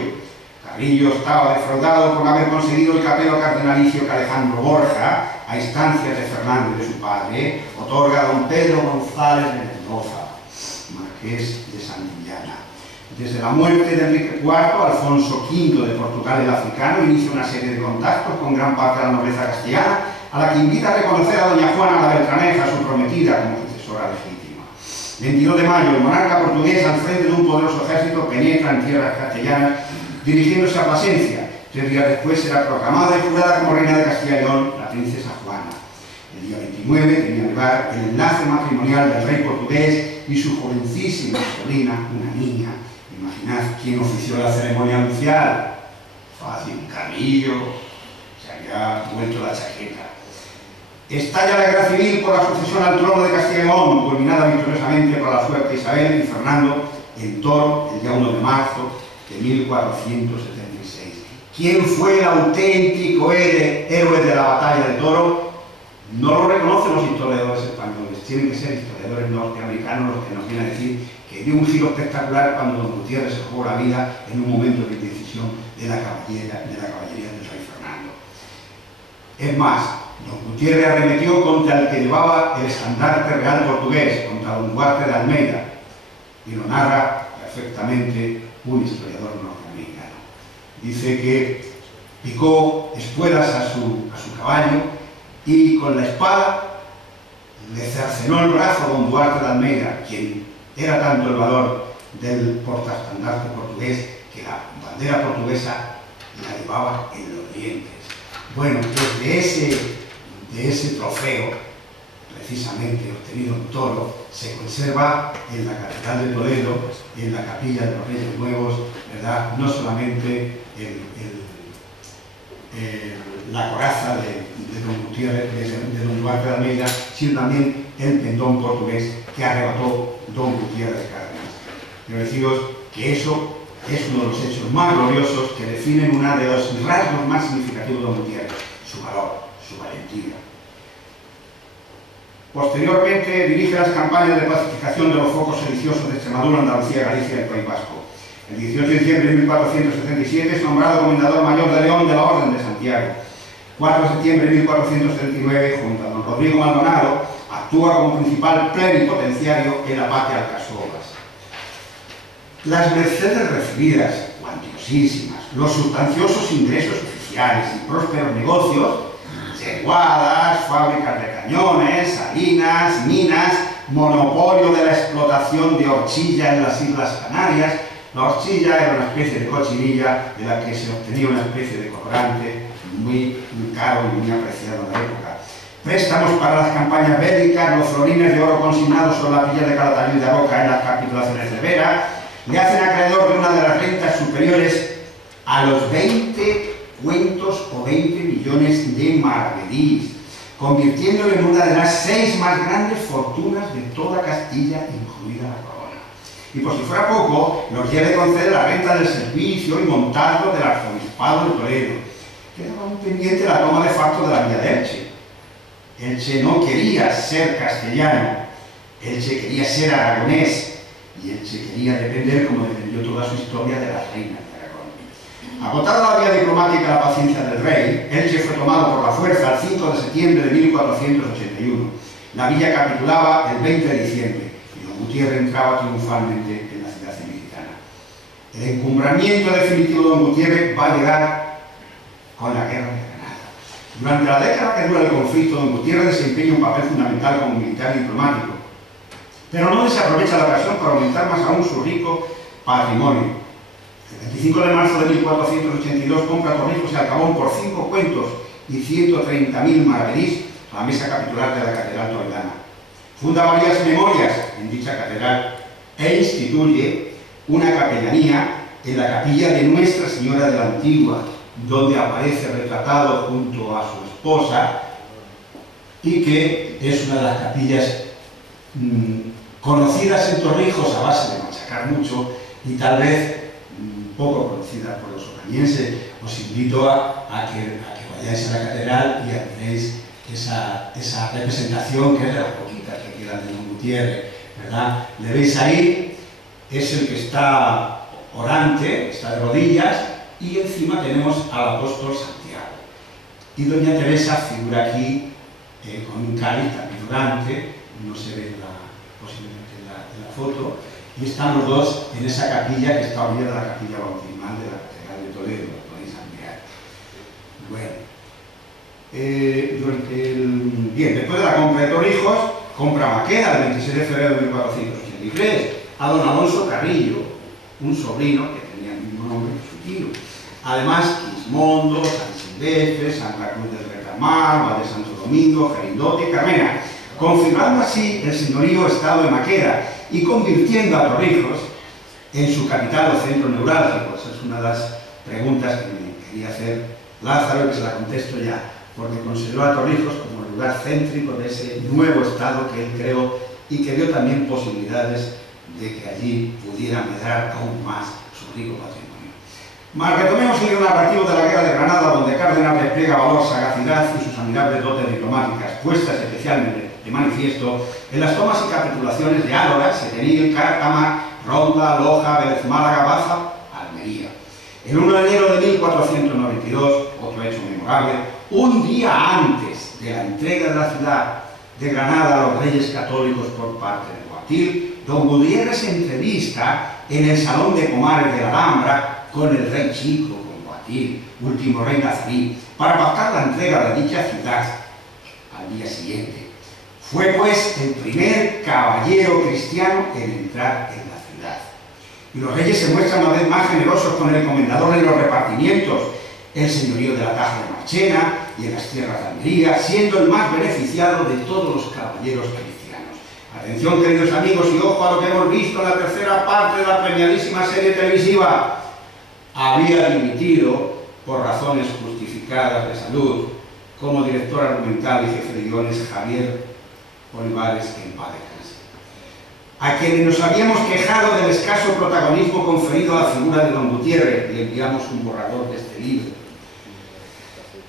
Carrillo estaba defraudado por haber conseguido el capelo cardenalicio que Alejandro Borja, a instancias de Fernando y de su padre, otorga a don Pedro González de Mendoza, marqués de Santillana. Desde la muerte de Enrique IV, Alfonso V de Portugal el Africano inicia una serie de contactos con gran parte de la nobleza castellana, a la que invita a reconocer a doña Juana la Beltraneja, su prometida, como sucesora legítima. 22 de mayo, el monarca portugués, al frente de un poderoso ejército, penetra en tierras castellanas, dirigiéndose a Plasencia. 3 días después será proclamada y jurada como reina de Castilla y León la princesa Juana. El día 29 tenía lugar el enlace matrimonial del rey portugués y su jovencísima sobrina, una niña. Imaginad quién ofició la ceremonia nupcial. Fácil, Carrillo, se había vuelto la chaqueta. Estalla la guerra civil por la sucesión al trono de Castilla y León, culminada victoriosamente por la suerte de Isabel y Fernando en Toro, el día 1 de marzo de 1476. ¿Quién fue el auténtico héroe de la batalla de Toro? No lo reconocen los historiadores españoles, tienen que ser historiadores norteamericanos los que nos vienen a decir que dio un giro espectacular cuando don Gutiérrez se jugó la vida en un momento de decisión de la caballería del rey Fernando. Es más, don Gutiérrez arremetió contra el que llevaba el estandarte real portugués, contra don Duarte de Almeida, y lo narra perfectamente un historiador norteamericano. Dice que picó espuelas a su caballo y con la espada le cercenó el brazo a don Duarte de Almeida, quien era tanto el valor del portaestandarte portugués que la bandera portuguesa la llevaba en los dientes. Bueno, pues de ese trofeo, precisamente obtenido en Toro, se conserva en la Catedral de Toledo y en la Capilla de los Reyes Nuevos, ¿verdad? No solamente la coraza de don Gutiérrez, de don Duarte de Almeida, sino también el pendón portugués que arrebató don Gutiérrez de Cárdenas. Quiero deciros que eso es uno de los hechos más gloriosos que definen uno de los rasgos más significativos de don Gutiérrez, su valor, su valentía. Posteriormente dirige las campañas de pacificación de los focos sediciosos de Extremadura, Andalucía, Galicia y el País Vasco. El 18 de diciembre de 1477 es nombrado comendador mayor de León de la Orden de Santiago. 4 de septiembre de 1479, junto a don Rodrigo Maldonado, actúa como principal plenipotenciario en la patria alcazobas. Las mercedes recibidas, cuantiosísimas, los sustanciosos ingresos oficiales y prósperos negocios, yeguadas, fábricas de cañones, salinas, minas, monopolio de la explotación de horchilla en las Islas Canarias. La horchilla era una especie de cochinilla de la que se obtenía una especie de colorante muy caro y muy apreciado en la época. Préstamos para las campañas bélicas, los florines de oro consignados sobre la villa de Calatayud de Aroca en las capitulaciones de Vera, le hacen acreedor de una de las rentas superiores a los 20 cuentos o 20 millones de maravedís, convirtiéndolo en una de las 6 más grandes fortunas de toda Castilla, incluida la corona. Y por si fuera poco, nos quiere conceder la renta del servicio y montazgo del arzobispado de Toledo. Quedaba muy pendiente la toma de facto de la villa de Elche. Elche no quería ser castellano, Elche quería ser aragonés, y Elche quería depender, como defendió toda su historia, de las reinas de Aragón. Agotada la vía diplomática y la paciencia del rey, Elche fue tomado por la fuerza el 5 de septiembre de 1481. La villa capitulaba el 20 de diciembre y don Gutiérrez entraba triunfalmente en la ciudad ilicitana. El encumbramiento definitivo de don Gutiérrez va a llegar con la guerra de Granada. Durante la década que dura el conflicto, don Gutiérrez desempeña un papel fundamental como militar y diplomático, pero no desaprovecha la ocasión para aumentar más aún su rico patrimonio. El 25 de marzo de 1482 compra Torrijos y Alcabón por 5 cuentos y 130.000 maravedís a la mesa capitular de la Catedral Toledana. Funda varias memorias en dicha catedral e instituye una capellanía en la capilla de Nuestra Señora de la Antigua, donde aparece retratado junto a su esposa y que es una de las capillas conocidas en Torrijos a base de machacar mucho y tal vez poco conocida por los ocañenses. Os invito a que vayáis a la catedral y admiréis esa representación que es de las poquitas que quedan de don Gutiérrez, ¿verdad? Le veis ahí, es el que está orante, está de rodillas, y encima tenemos al apóstol Santiago. Y doña Teresa figura aquí con un cáliz vibrante, no se ve posiblemente en la foto, y están los dos en esa capilla que está a orilla de la capilla bautismal de la Catedral de Toledo, lo podéis admirar. Bueno, bien, después de la compra de Torrijos, compra Maqueda el 26 de febrero de 1483 a don Alonso Carrillo, un sobrino que tenía el mismo nombre que su tío. Además, Quismondo, San Silvestre, Santa Cruz del Recamar, Valle de Santo Domingo, Gerindote y Carmena, confirmando así el señorío estado de Maqueda y convirtiendo a Torrijos en su capital o centro neurálgico. Esa es una de las preguntas que me quería hacer Lázaro y que se la contesto ya, porque consideró a Torrijos como el lugar céntrico de ese nuevo estado que él creó y que dio también posibilidades de que allí pudiera medrar aún más su rico patrimonio. Mas retomemos el libro narrativo de la Guerra de Granada, donde Cárdenas despliega valor, sagacidad y sus admirables dotes diplomáticas, puestas especialmente de manifiesto en las tomas y capitulaciones de Álora, Setenil, Cártama, Ronda, Loja, Vélez Málaga, Baza, Almería. El 1 de enero de 1492, otro hecho memorable, un día antes de la entrega de la ciudad de Granada a los reyes católicos por parte de Boabdil, don Gutiérrez se entrevista en el Salón de Comares de la Alhambra con el rey Chico, con Boabdil, último rey nazarí, para pactar la entrega de dicha ciudad al día siguiente. Fue pues el primer caballero cristiano en entrar en la ciudad. Y los reyes se muestran una vez más generosos con el comendador en los repartimientos, el señorío de la Taja de Marchena y en las tierras de Almería, siendo el más beneficiado de todos los caballeros cristianos. Atención, queridos amigos, y ojo a lo que hemos visto en la tercera parte de la premiadísima serie televisiva. Había dimitido por razones justificadas de salud como director argumental y jefe de guiones Javier Olivares, en paz descanse. A quienes nos habíamos quejado del escaso protagonismo conferido a la figura de don Gutiérrez, le enviamos un borrador de este libro.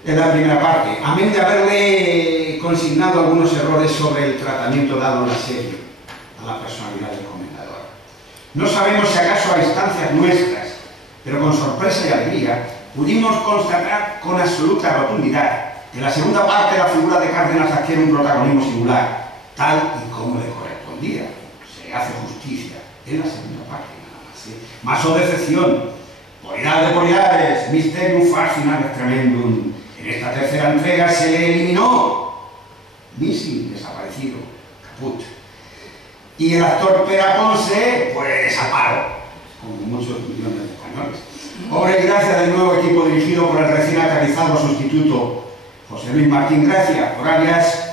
En la primera parte, amén de haberle consignado algunos errores sobre el tratamiento dado en la serie a la personalidad del comendador. No sabemos si acaso a instancias nuestras, pero con sorpresa y alegría, pudimos constatar con absoluta rotundidad que la segunda parte de la figura de Cárdenas adquiere un protagonismo singular, tal y como le correspondía. Se hace justicia en la segunda parte, nada más. ¿Sí? Más o decepción, polidad de polidades, mysterium fascinans tremendum. En esta tercera entrega se le eliminó, missing, desaparecido, caput. Y el actor Pera Ponce, pues a paro, como muchos millones de españoles. Obra y gracia del nuevo equipo dirigido por el recién aterrizado sustituto José Luis Martín Gracia, por alias,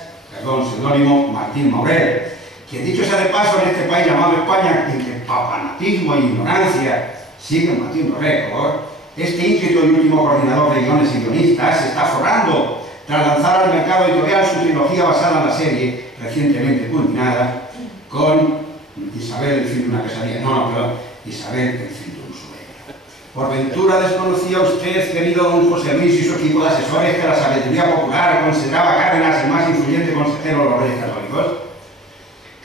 seudónimo Martín Maurel, que dicho sea de paso en este país llamado España, en que papanatismo e ignorancia siguen batiendo récord, este ínclito y último coordinador de guiones y guionistas se está forrando tras lanzar al mercado editorial su trilogía basada en la serie, recientemente culminada, con Isabel, el fin de una pesadilla, Isabel, el fin de un sueño. Por ventura desconocía usted, querido don José Luis y su equipo de asesores, que la sabiduría popular consideraba a Cárdenas el más influyente consejero de los reyes católicos.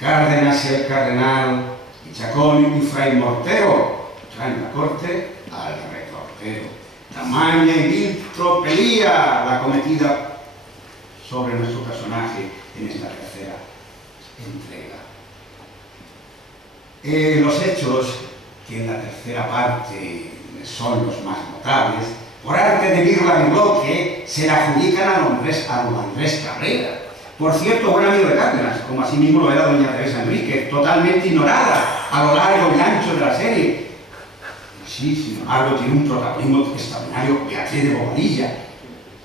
Cárdenas y el cardenal y Chacón y Fray Mortero traen la corte al retortero. Tamaña y vil tropelía la cometida sobre nuestro personaje en esta tercera entrega. Los hechos que en la tercera parte son los más notables, por arte de Mirla Birloque, se la adjudican a don Andrés Cabrera. Por cierto, buen amigo de Cárdenas, como así mismo lo era doña Teresa Enríquez, totalmente ignorada a lo largo y ancho de la serie. Sí, sin embargo, tiene un protagonismo extraordinario, Beatriz de Bobadilla.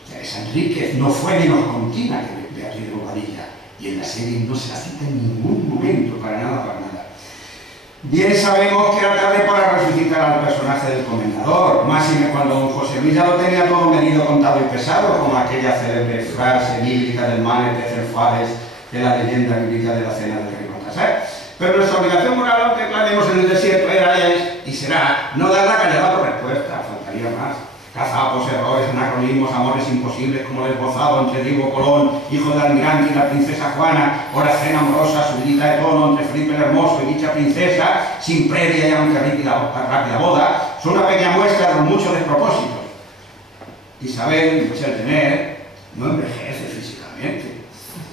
Teresa Enríquez no fue menos continua que Beatriz de Bobadilla, y en la serie no se la cita en ningún momento, para nada. Bien sabemos que era tarde para resucitar al personaje del comendador, más y cuando don José Luis ya lo tenía todo medido, contado y pesado, como aquella célebre frase bíblica del Manet de Cerfades de la leyenda bíblica de la cena del rey Baltasar. Pero nuestra obligación moral, aunque clamemos en el desierto, era, es y será no dar la callada por respuesta, faltaría más. Cazapos, errores, anacronismos, amores imposibles, como el esbozado entre Diego Colón, hijo del almirante, y la princesa Juana, hora cena amorosa, subidita de tono entre Felipe el Hermoso y dicha princesa, sin previa y aunque rápida boda, son una pequeña muestra de los muchos despropósitos. Isabel Michel no envejece físicamente.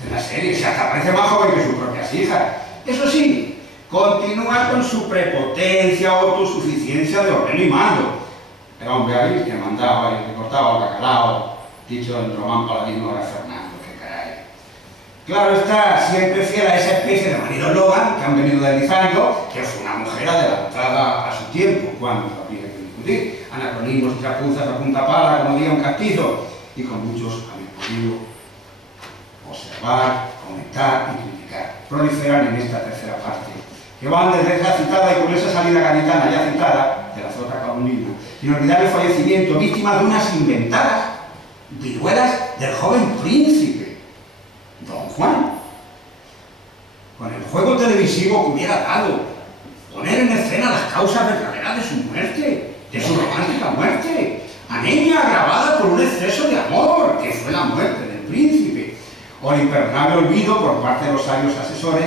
En la serie se hasta parece más joven que sus propias hijas. Eso sí, continúa con su prepotencia o autosuficiencia de ordeno y mando. Era un hombre hábil que mandaba y que cortaba el bacalao, dicho en Román Paladino de Fernando, que caray. Claro está, siempre fiel a esa especie de marido Logan que han venido deslizando, que fue una mujer adelantada a su tiempo, cuando habría que discutir, anacronismos y chapuzas a punta pala, como diría un castizo, y con muchos habéis podido observar, comentar y criticar. Proliferan en esta tercera parte, que van desde esa citada y curiosa salida gaditana ya citada, de la Zota Caulina, sin olvidar el fallecimiento, víctima de unas inventadas viruelas del joven príncipe, Don Juan, con el juego televisivo que hubiera dado, poner en escena las causas verdaderas de su muerte, de su romántica muerte, anemia agravada por un exceso de amor, que fue la muerte del príncipe, o el imperdonable olvido por parte de los sabios asesores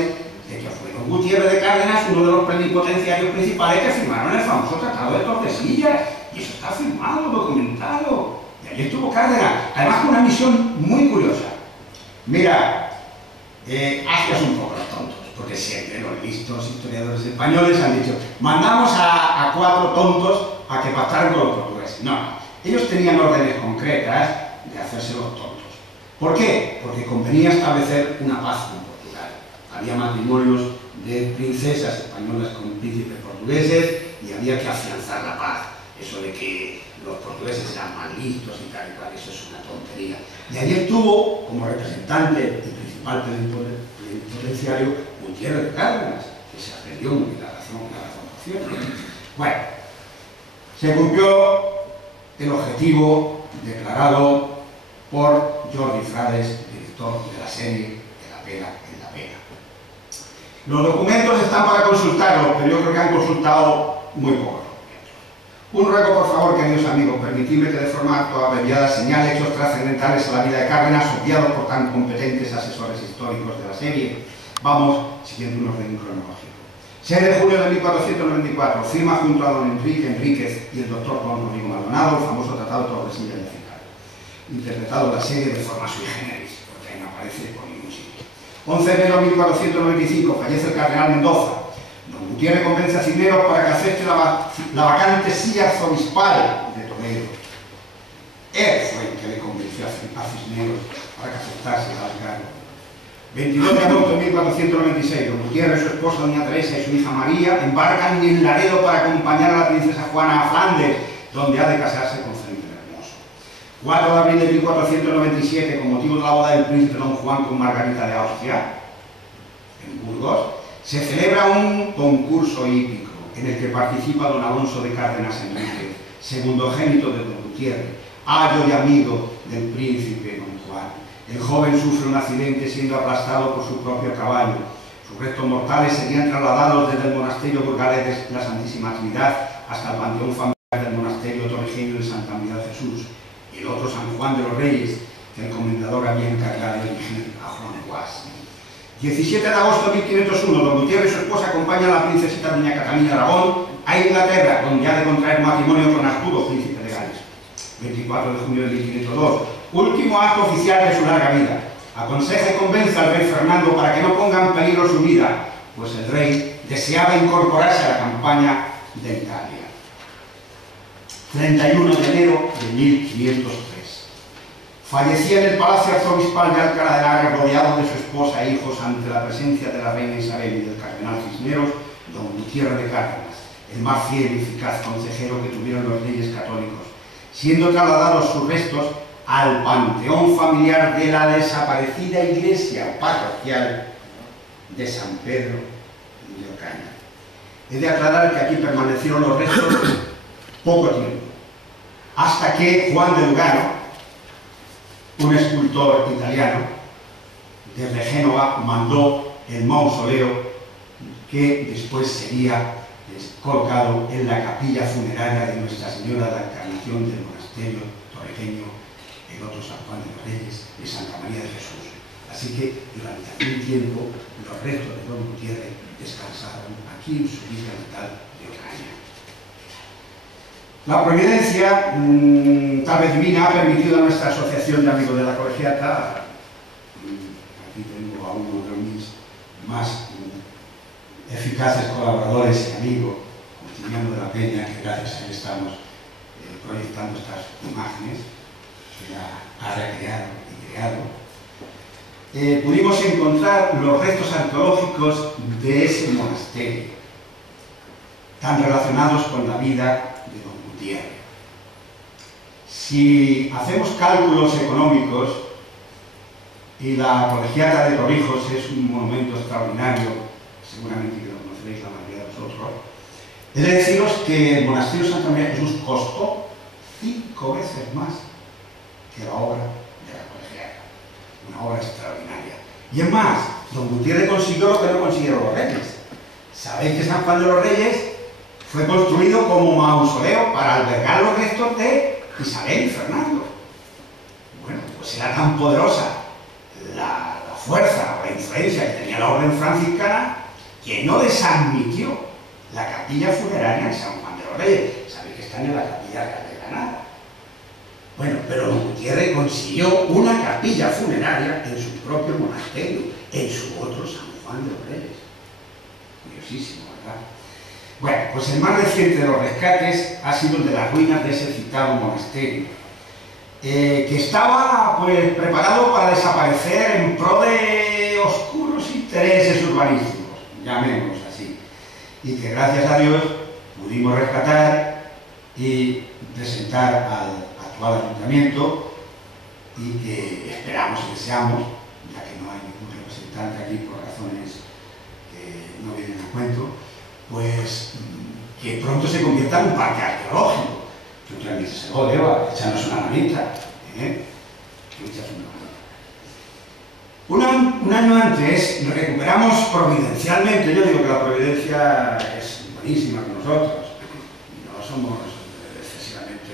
de que fue don Gutiérrez de Cárdenas uno de los plenipotenciarios principales que firmaron el famoso Tratado de Tordesillas, y eso está firmado, documentado. Y allí estuvo Cárdenas, además con una misión muy curiosa. Mira, hacías un poco los tontos, porque siempre los listos historiadores españoles han dicho, mandamos a 4 tontos a que pactaran con los portugueses. No, ellos tenían órdenes concretas de hacerse los tontos. ¿Por qué? Porque convenía establecer una paz con Portugal. Había matrimonios de princesas españolas con príncipes portugueses y había que afianzar la paz. Eso de que los portugueses eran más listos y tal y cual, eso es una tontería. Y allí estuvo, como representante y principal plenipotenciario, Gutiérrez de Cárdenas, que se aprendió la razón por cierto. Bueno, se cumplió el objetivo declarado por Jordi Frades, director de la serie de La Pera en la Pera. Los documentos están para consultarlos, pero yo creo que han consultado muy pocos documentos. Un ruego, por favor, queridos amigos, permitidme que de forma abreviada señale hechos trascendentales a la vida de Cárdenas, obviados por tan competentes asesores históricos de la serie. Vamos siguiendo un orden cronológico. 6 de julio de 1494, firma junto a don Enrique Enríquez y el doctor don Rodrigo Maldonado el famoso Tratado de Tordesillas de Ciclano, interpretado en la serie de forma sui generis, porque ahí no aparece por ningún sitio. 11 de enero de 1495, fallece el cardenal Mendoza. Don Gutiérrez convence a Cisneros para que acepte la vacante silla arzobispal de Toledo. Él fue el que le convenció a Cisneros para que aceptase el cargo. 22 de agosto de 1496, don Gutiérrez, su esposa doña Teresa y su hija María embarcan en Laredo para acompañar a la princesa Juana a Flandes, donde ha de casarse con Felipe el Hermoso. 4 de abril de 1497, con motivo de la boda del príncipe don Juan con Margarita de Austria, en Burgos, se celebra un concurso hípico en el que participa don Alonso de Cárdenas Enríquez, segundogénito de don Gutiérrez, ayo y amigo del príncipe don Juan. El joven sufre un accidente siendo aplastado por su propio caballo. Sus restos mortales serían trasladados desde el monasterio burgalés de la Santísima Trinidad hasta el panteón familiar del monasterio torrejeño de Santa María de Jesús y el otro San Juan de los Reyes, que el comendador había encargado de dirigir a Juan Guas. 17 de agosto de 1501, don Gutiérrez y su esposa acompañan a la princesita doña Catalina de Aragón a Inglaterra, donde ha de contraer matrimonio con Arturo, príncipe de Gales. 24 de junio de 1502, último acto oficial de su larga vida. Aconseja y convence al rey Fernando para que no ponga en peligro su vida, pues el rey deseaba incorporarse a la campaña de Italia. 31 de enero de 1503. Fallecía en el Palacio Arzobispal de Alcalá de Henares, rodeado de su esposa e hijos, ante la presencia de la reina Isabel y del cardenal Cisneros, don Gutiérrez de Cárdenas, el más fiel y eficaz consejero que tuvieron los reyes católicos, siendo trasladados sus restos al panteón familiar de la desaparecida iglesia parroquial de San Pedro de Ocaña. He de aclarar que aquí permanecieron los restos poco tiempo, hasta que Juan de Lugano, un escultor italiano, desde Génova, mandó el mausoleo que después sería colocado en la capilla funeraria de Nuestra Señora de la Encarnación del monasterio torrejeño, el otro San Juan de los Reyes, de Santa María de Jesús. Así que durante algún tiempo los restos de don Gutiérrez descansaron aquí en su villa natal de Ocaña. La providencia, tal vez divina, ha permitido a nuestra asociación de amigos de la colegiata, aquí tengo a uno de mis más eficaces colaboradores y amigos, Justiniano de la Peña, que gracias a él estamos proyectando estas imágenes que ha recreado y creado. Pudimos encontrar los restos arqueológicos de ese monasterio, tan relacionados con la vida de don Gutiérrez. Si hacemos cálculos económicos, y la colegiata de Torrijos es un monumento extraordinario, seguramente que lo conoceréis la mayoría de vosotros, he de deciros que el monasterio de Santa María de Jesús costó 5 veces más que la obra de la colegiata, una obra extraordinaria. Y es más, don Gutiérrez consiguió lo que no consiguieron los reyes. Sabéis que San Juan de los Reyes fue construido como mausoleo para albergar los restos de Isabel y Fernando. Bueno, pues era tan poderosa la fuerza o la influencia que tenía la orden franciscana que no desadmitió la capilla funeraria en San Juan de los Reyes. Sabéis que están en la capilla de Granada. Bueno, pero don Gutiérrez consiguió una capilla funeraria en su propio monasterio, en su otro San Juan de los Reyes. Curiosísimo, ¿verdad? Bueno, pues el más reciente de los rescates ha sido el de las ruinas de ese citado monasterio, que estaba pues preparado para desaparecer en pro de oscuros intereses urbanísticos, llamémoslos así, y que gracias a Dios pudimos rescatar y presentar al actual ayuntamiento, y que esperamos y deseamos, ya que no hay ningún representante aquí por razones que no vienen a cuento, pues que pronto se convierta en un parque arqueológico. Tú te dices, Eva, échanos una manita, que echas una manita. Un año antes recuperamos providencialmente, yo digo que la providencia es buenísima con nosotros, no somos excesivamente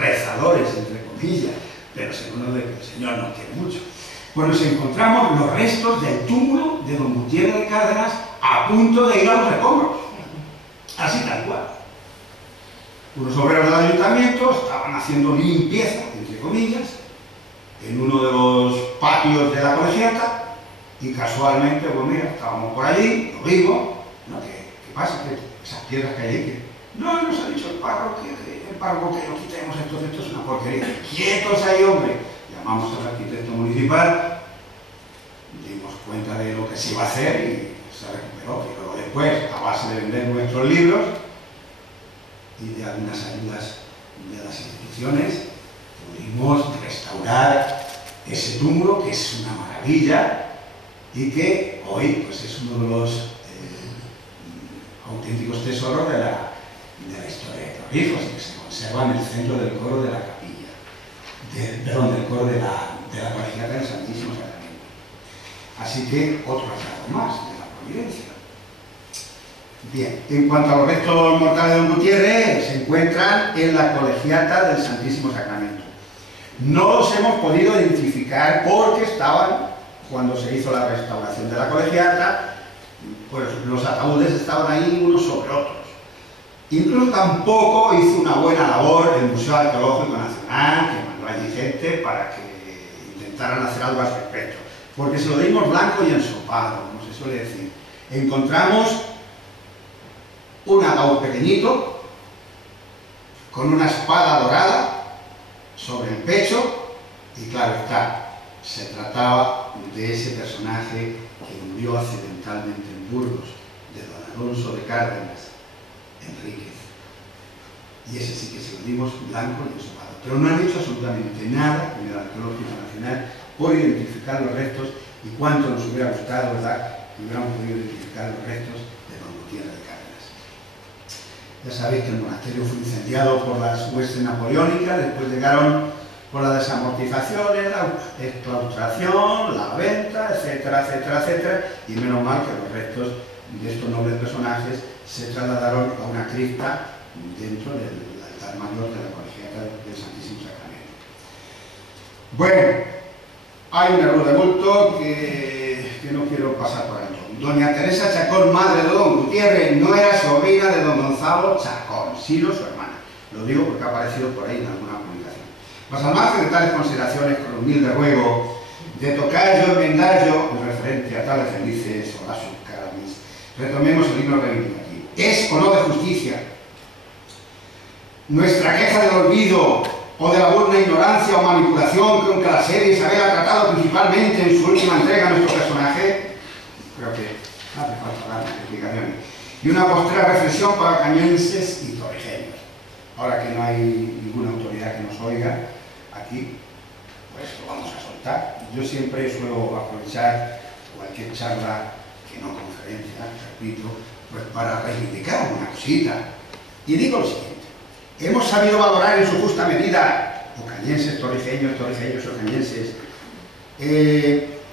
rezadores, entre comillas, pero seguro de que el Señor nos quiere mucho. Pues nos encontramos los restos del túmulo de don Gutiérrez de Cárdenas a punto de ir a los escombros, así tal cual. Unos obreros del ayuntamiento estaban haciendo limpieza, entre comillas, en uno de los patios de la colegiata, y casualmente, pues mira, estábamos por allí, lo vimos, ¿no? ¿Qué pasa? Que esas piedras que hay ahí, que no, nos ha dicho el párroco que lo quitemos, esto es una porquería. ¡Quietos ahí, hombre! Llamamos al arquitecto municipal, dimos cuenta de lo que se iba a hacer y se recuperó. Y luego después, a base de vender nuestros libros y de algunas ayudas de las instituciones, pudimos restaurar ese túmulo, que es una maravilla y que hoy pues, es uno de los auténticos tesoros de la historia de Torrijos, y que se conserva en el centro del coro de la capilla, del coro de la colegiata del Santísimo Sacramento. Así que otro hallazgo más de la providencia. Bien, en cuanto a los restos mortales de don Gutiérrez, se encuentran en la colegiata del Santísimo Sacramento. No los hemos podido identificar porque estaban, cuando se hizo la restauración de la colegiata, pues los ataúdes estaban ahí unos sobre otros. Incluso tampoco hizo una buena labor el Museo Arqueológico Nacional, que mandó allí gente para que intentaran hacer algo al respecto, porque se lo dimos blanco y ensopado, como se suele decir. Encontramos un ataúd pequeñito, con una espada dorada sobre el pecho, y claro está, se trataba de ese personaje que murió accidentalmente en Burgos, de don Alonso de Cárdenas Enríquez. Y ese sí que se lo dimos blanco y ensopado. Pero no han hecho absolutamente nada en el Arqueológico Nacional por identificar los restos, y cuánto nos hubiera gustado, ¿verdad?, que hubiéramos podido identificar los restos de don Gutiérrez de Cárdenas. Ya sabéis que el monasterio fue incendiado por las huestes napoleónicas, después llegaron por las desamortizaciones, la exclaustración, la venta, etcétera, etcétera, etcétera, y menos mal que los restos de estos nobles personajes se trasladaron a una cripta dentro del altar mayor de la colegiata del Santísimo Sacramento. Bueno, hay un error de bulto que no quiero pasar por alto. Doña Teresa Chacón, madre de don Gutiérrez, no era sobrina de don Gonzalo Chacón, sino su hermana. Lo digo porque ha aparecido por ahí en alguna publicación. Mas al margen de tales consideraciones, con humilde ruego de tocayo, enmendallo, en referente a tales felices Horacio Caramis, retomemos el himno reivindicativo. ¿Es o no de justicia nuestra queja del olvido o de la burda ignorancia o manipulación con que la serie Isabel ha tratado principalmente en su última entrega a nuestro personaje? Creo que hace falta dar explicaciones. Y una postrera reflexión para cañenses y torrijeños. Ahora que no hay ninguna autoridad que nos oiga aquí, pues lo vamos a soltar. Yo siempre suelo aprovechar cualquier charla, que no conferencia, repito, pues para reivindicar una cosita. Y digo lo siguiente: hemos sabido valorar en su justa medida, ocañenses, torrijeños o cañenses,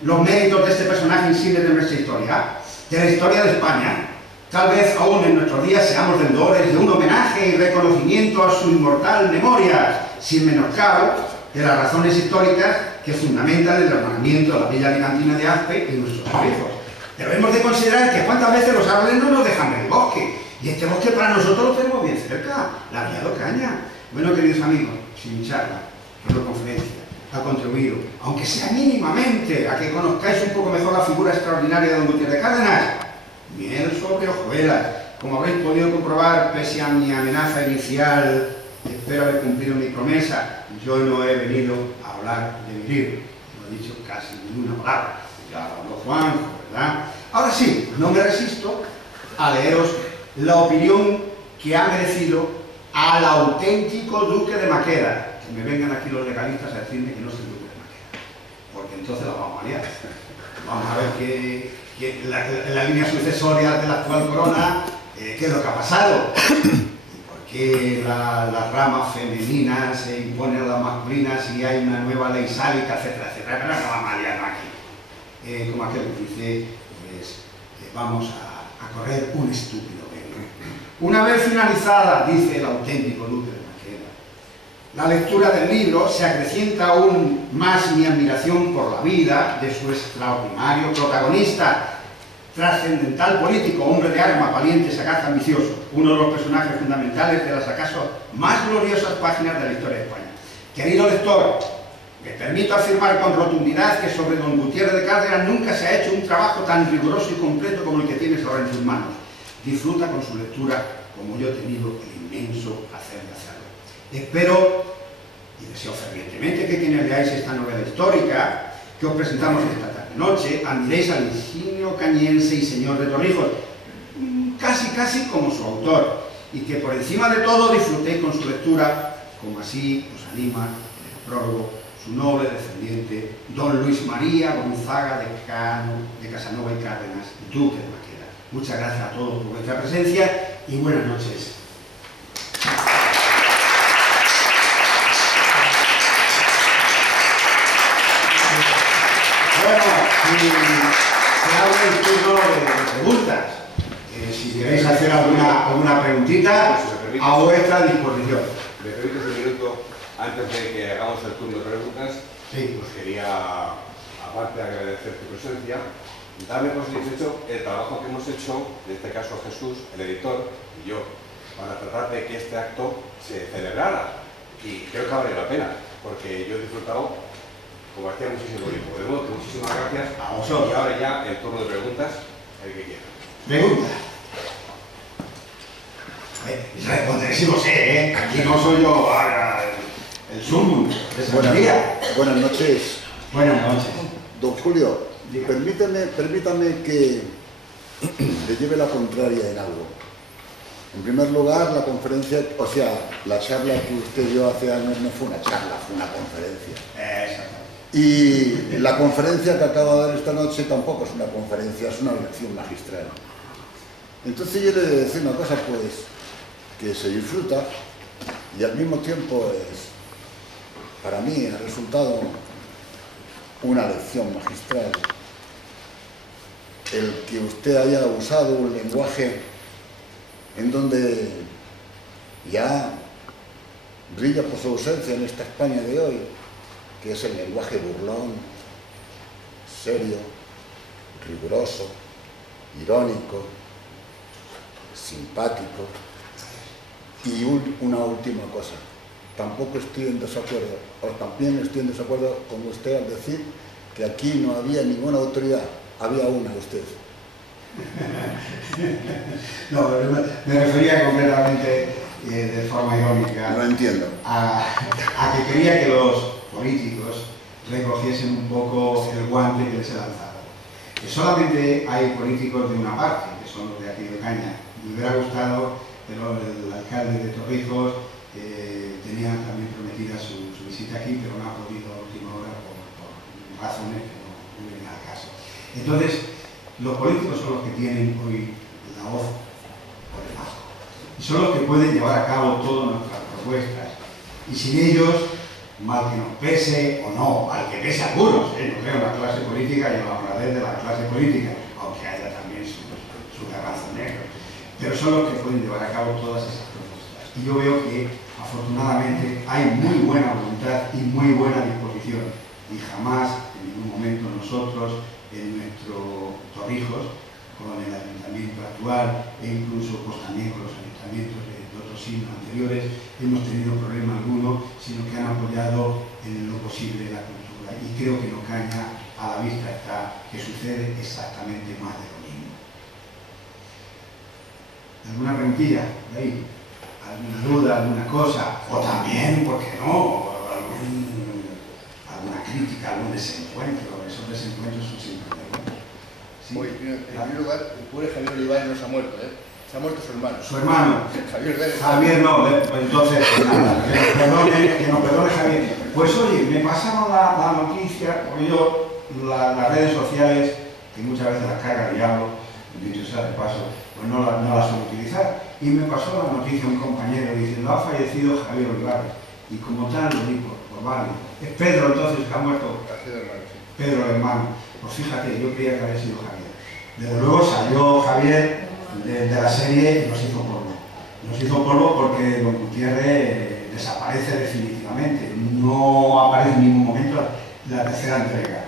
los méritos de este personaje insigne de nuestra historia, de la historia de España. Tal vez aún en nuestros días seamos deudores de un homenaje y reconocimiento a su inmortal memoria, sin menoscabo de las razones históricas que fundamentan el hermanamiento de la villa alicantina de Aspe y nuestros hijos. Pero hemos de considerar que cuántas veces los árboles no nos dejan ver el bosque, y este bosque para nosotros lo tenemos bien cerca, la villa de Ocaña. Bueno, queridos amigos, si mi charla, que no conferencia, ha contribuido, aunque sea mínimamente, a que conozcáis un poco mejor la figura extraordinaria de don Gutiérrez de Cárdenas, miel sobre hojuelas, como habréis podido comprobar, pese a mi amenaza inicial, espero haber cumplido mi promesa. Yo no he venido a hablar de mi libro, no he dicho casi ninguna palabra, ya habló Juan, ¿verdad? Ahora sí, no me resisto a leeros la opinión que ha merecido al auténtico duque de Maqueda. Que me vengan aquí los legalistas a decirme que no es el duque de Maqueda, porque entonces la vamos a liar. Vamos a ver que la línea sucesoria de la actual corona, qué es lo que ha pasado, y por qué las ramas femeninas se imponen a las masculinas y hay una nueva ley sálica, etcétera, etcétera. Pero no vamos a liarnos aquí. Como aquel que dice, pues, vamos a correr un estúpido velo. Una vez finalizada, dice el auténtico duque de Maqueda, la lectura del libro, se acrecienta aún más mi admiración por la vida de su extraordinario protagonista, trascendental político, hombre de armas, valiente, sagaz, ambicioso, uno de los personajes fundamentales de las acaso más gloriosas páginas de la historia de España. Querido lector, me permito afirmar con rotundidad que sobre don Gutiérrez de Cárdenas nunca se ha hecho un trabajo tan riguroso y completo como el que tienes ahora en tus manos. Disfruta con su lectura como yo he tenido el inmenso placer de hacerlo. Espero y deseo fervientemente que quienes leáis esta novela histórica que os presentamos esta tarde-noche admiréis al insignio cañense y señor de Torrijos, casi como su autor, y que por encima de todo disfrutéis con su lectura, como así os anima el prólogo su noble descendiente, don Luis María Gonzaga de Casanova y Cárdenas, duque de Maqueda. Muchas gracias a todos por vuestra presencia y buenas noches. Bueno, se abre el turno de preguntas. Si queréis hacer alguna preguntita, a vuestra disposición. ¿Me permites un minuto antes de que hagamos el turno de preguntas? Sí. Pues quería, aparte de agradecer tu presencia, darme por satisfecho el trabajo que hemos hecho, en este caso Jesús, el editor, y yo, para tratar de que este acto se celebrara. Y creo que ha valido la pena, porque yo he disfrutado, como hacía muchísimo tiempo. De nuevo, muchísimas gracias A vosotros. Y ahora ya el turno de preguntas, el que quiera. Pregunta. Responderé si lo sé, ¿eh? Aquí no soy yo el sumum de esa día. Buenas noches. Buenas noches. Don Julio, Diga. permítame que le lleve la contraria en algo. En primer lugar, la conferencia, o sea, la charla que usted dio hace años no fue una charla, fue una conferencia. Exacto. Y la conferencia que acaba de dar esta noche tampoco es una conferencia, es una lección magistral. Entonces yo le he de decir una cosa, pues, que se disfruta y al mismo tiempo es, para mí, ha resultado una lección magistral el que usted haya usado un lenguaje en donde ya brilla por su ausencia en esta España de hoy, que es el lenguaje burlón, serio, riguroso, irónico, simpático, Y una última cosa, tampoco estoy en desacuerdo, o también estoy en desacuerdo con usted al decir que aquí no había ninguna autoridad, había una, usted. No, me refería completamente de forma irónica. No entiendo. A que quería que los políticos recogiesen un poco el guante que les he lanzado. Que solamente hay políticos de una parte, que son los de aquí de Ocaña. Me hubiera gustado, pero el alcalde de Torrijos tenía también prometida su visita aquí, pero no ha podido a última hora por razones que no vienen al caso. Entonces, los políticos son los que tienen hoy la voz por debajo. Y son los que pueden llevar a cabo todas nuestras propuestas. Y sin ellos, mal que nos pese o no, mal que pese a algunos, no creo en la clase política y en la honradez de la clase política, aunque haya también su garbanzo negro. Pero son los que pueden llevar a cabo todas esas propuestas. Y yo veo que, afortunadamente, hay muy buena voluntad y muy buena disposición. Y jamás, en ningún momento, nosotros, en nuestro Torrijos, con el ayuntamiento actual e incluso pues, también con los ayuntamientos de otros siglos anteriores, hemos tenido problema alguno, sino que han apoyado en lo posible la cultura. Y creo que en Ocaña, a la vista está que sucede exactamente más de lo mismo. ¿Alguna preguntilla de ahí? ¿Alguna duda, alguna cosa? O también, ¿por qué no? Alguna crítica, algún desencuentro. Esos desencuentros son siempre buenos. ¿Sí? Oye, en primer lugar, el pobre Javier Olivares no se ha muerto, ¿eh? Se ha muerto su hermano. Su hermano. Javier no, pues entonces, pues nada, que nos perdone Javier. Pues oye, me pasaron la noticia, porque yo las redes sociales, que muchas veces las carga el diablo, dicho sea de paso, pues no las suelo utilizar. Y me pasó la noticia un compañero diciendo, ha fallecido Javier Olivares. Y como tal lo digo, pues vale. Es Pedro entonces que ha muerto. Pedro el hermano. Pues fíjate, yo creía que había sido Javier. Desde luego salió Javier de la serie y nos hizo polvo. Nos hizo polvo porque Don Gutiérrez desaparece definitivamente. No aparece en ningún momento la tercera entrega.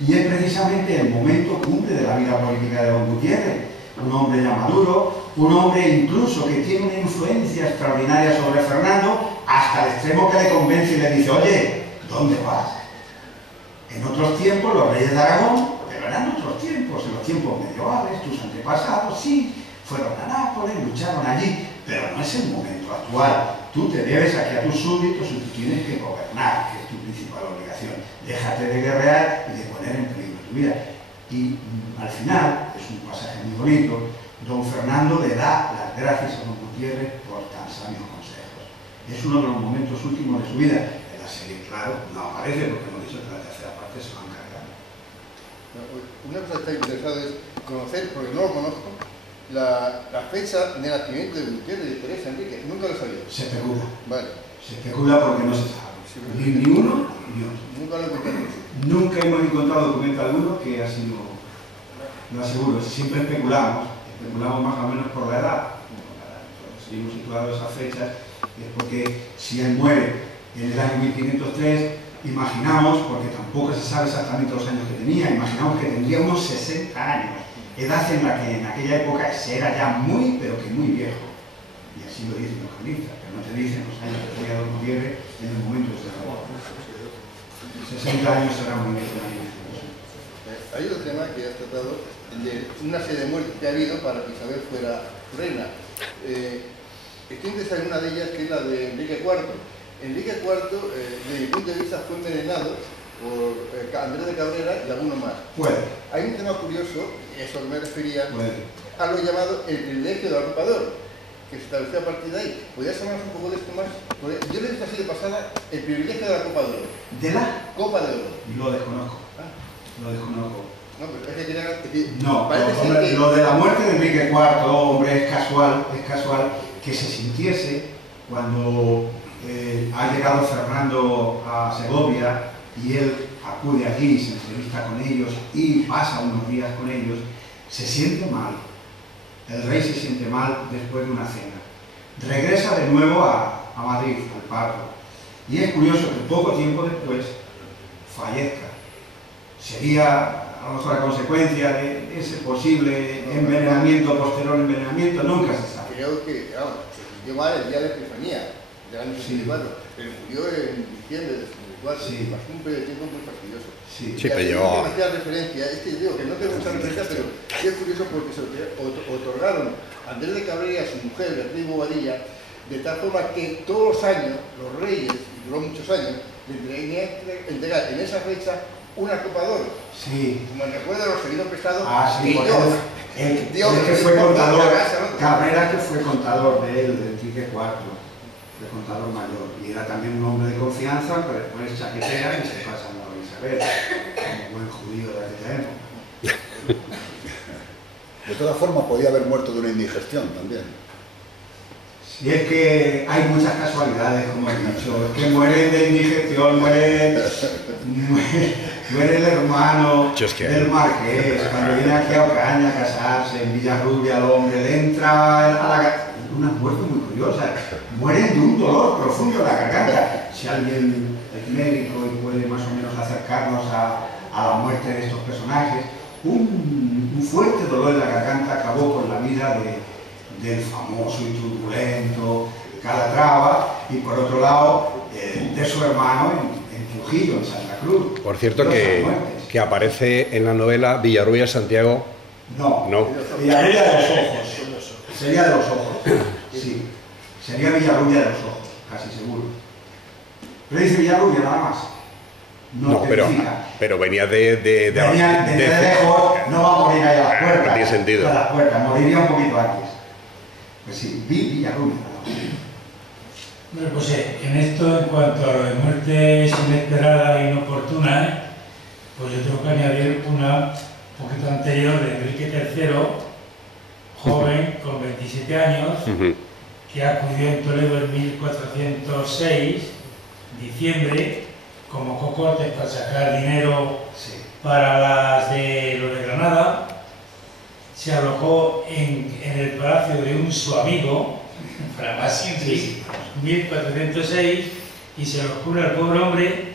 Y es precisamente el momento cumbre de la vida política de Don Gutiérrez. Un hombre ya maduro, un hombre incluso que tiene una influencia extraordinaria sobre Fernando, hasta el extremo que le convence y le dice, oye, ¿dónde vas? En otros tiempos los reyes de Aragón, pero eran otros tiempos, en los tiempos medievales, tus antepasados, sí, fueron a Nápoles, lucharon allí, pero no es el momento actual. Tú te debes aquí a tus súbditos y tú tienes que gobernar, que es tu principal obligación. Déjate de guerrear y de poner en peligro tu vida. Y al final, es un pasaje muy bonito, don Fernando le da las gracias a don Gutiérrez por tan sabios consejos. Es uno de los momentos últimos de su vida. En la serie, claro, no aparece porque hemos dicho que la tercera parte se va a encargar. Una cosa que estoy interesado es conocer, porque no lo conozco, la fecha de nacimiento de Gutiérrez y de Teresa Enrique. Nunca lo sabía. Se especula. Vale. Se especula porque no se sabe. Ni uno ni otro. Nunca lo he encontrado. Nunca hemos encontrado documento alguno que ha sido, lo aseguro, siempre especulamos más o menos por la edad. Seguimos situados esas fechas, es porque si él muere en el año 1503, imaginamos, porque tampoco se sabe exactamente los años que tenía, imaginamos que tendría unos 60 años, edad en la que en aquella época se era ya muy, pero que muy viejo. Y así lo dicen los cronistas, pero no te dicen los años que tenía don Gutiérrez en el momento de su muerte. 60 años será muy viejo. Hay otro tema que has tratado de una serie de muertes que ha habido para que Isabel fuera reina. Estoy interesado en una de ellas, que es la de Enrique IV. Enrique IV, desde mi punto de vista, fue envenenado por Andrés de Cabrera y alguno más. Puede. Hay un tema curioso, eso me refería Puede. a lo llamado el privilegio del arropador, que se estableció a partir de ahí. ¿Podrías hablarnos un poco de esto más? Porque yo le he visto así de pasada el privilegio del Copa de Oro. ¿De la? Copa de Oro. Lo desconozco. Lo desconozco. No, pero es que quería decir, No, parece lo de la muerte de Enrique IV, hombre, es casual que se sintiese cuando ha llegado Fernando a Segovia y él acude allí, se entrevista con ellos y pasa unos días con ellos, se siente mal. El rey se siente mal después de una cena. Regresa de nuevo a Madrid, al Pardo. Y es curioso que poco tiempo después fallezca. Sería a lo mejor a consecuencia de ese posible envenenamiento, posterior envenenamiento, nunca se sabe. Creo que, murió mal el día de la Epifanía del año 64, pero murió en diciembre del 64, Sí. pasó un periodo de tiempo muy fastidioso. Sí. Sí, pero y yo... aquí me hacía referencia, es que digo que no tengo mucha referencia, pero sí es curioso porque se otorgaron a Andrés de Cabrera y a su mujer, Beatriz Bobadilla, de tal forma que todos los años los reyes, y duró muchos años, le tenían que entregar en esa fecha una copa de oro. Sí. Como en recuerdo de los seguidos prestados Sí, que por yo, el Dios, que fue contador, la casa, ¿no? Cabrera, que fue contador de él, de Enrique IV, de contador mayor, y era también un hombre de confianza, pero después chaquetea y se pasa a la Isabel, como buen judío de aquella época. De todas formas, podía haber muerto de una indigestión también. Y es que hay muchas casualidades, como he dicho, es que muere de indigestión, muere el hermano del marqués, cuando viene aquí a Ocaña a casarse, en Villarrubia el hombre, le entra a la... Unas muertes muy curiosas, mueren de un dolor profundo en la garganta. Si alguien es médico y puede más o menos acercarnos a la muerte de estos personajes, un fuerte dolor en la garganta acabó con la vida del famoso y turbulento Calatrava, y por otro lado de su hermano en Trujillo, en Santa Cruz. Por cierto, que aparece en la novela Villarrubia Santiago. No, Villarrubia de los ojos. Sería de los ojos, sí. Sería Villarrubia de los ojos, casi seguro. Pero dice Villarrubia nada más. No, pero venía de lejos, no va a morir ahí a las puertas. No tiene sentido. A las puertas, moriría un poquito antes. Pues sí, Villarrubia. Bueno, pues en esto, en cuanto a lo de muertes inesperada e inoportuna, pues yo tengo que añadir una un poquito anterior de Enrique III, joven, con 27 años, que acudió en Toledo en 1406, diciembre, como cocortes para sacar dinero para las de lo de Granada. Se alojó en el palacio de su amigo, Framasini, 1406, y se le ocurre al pobre hombre,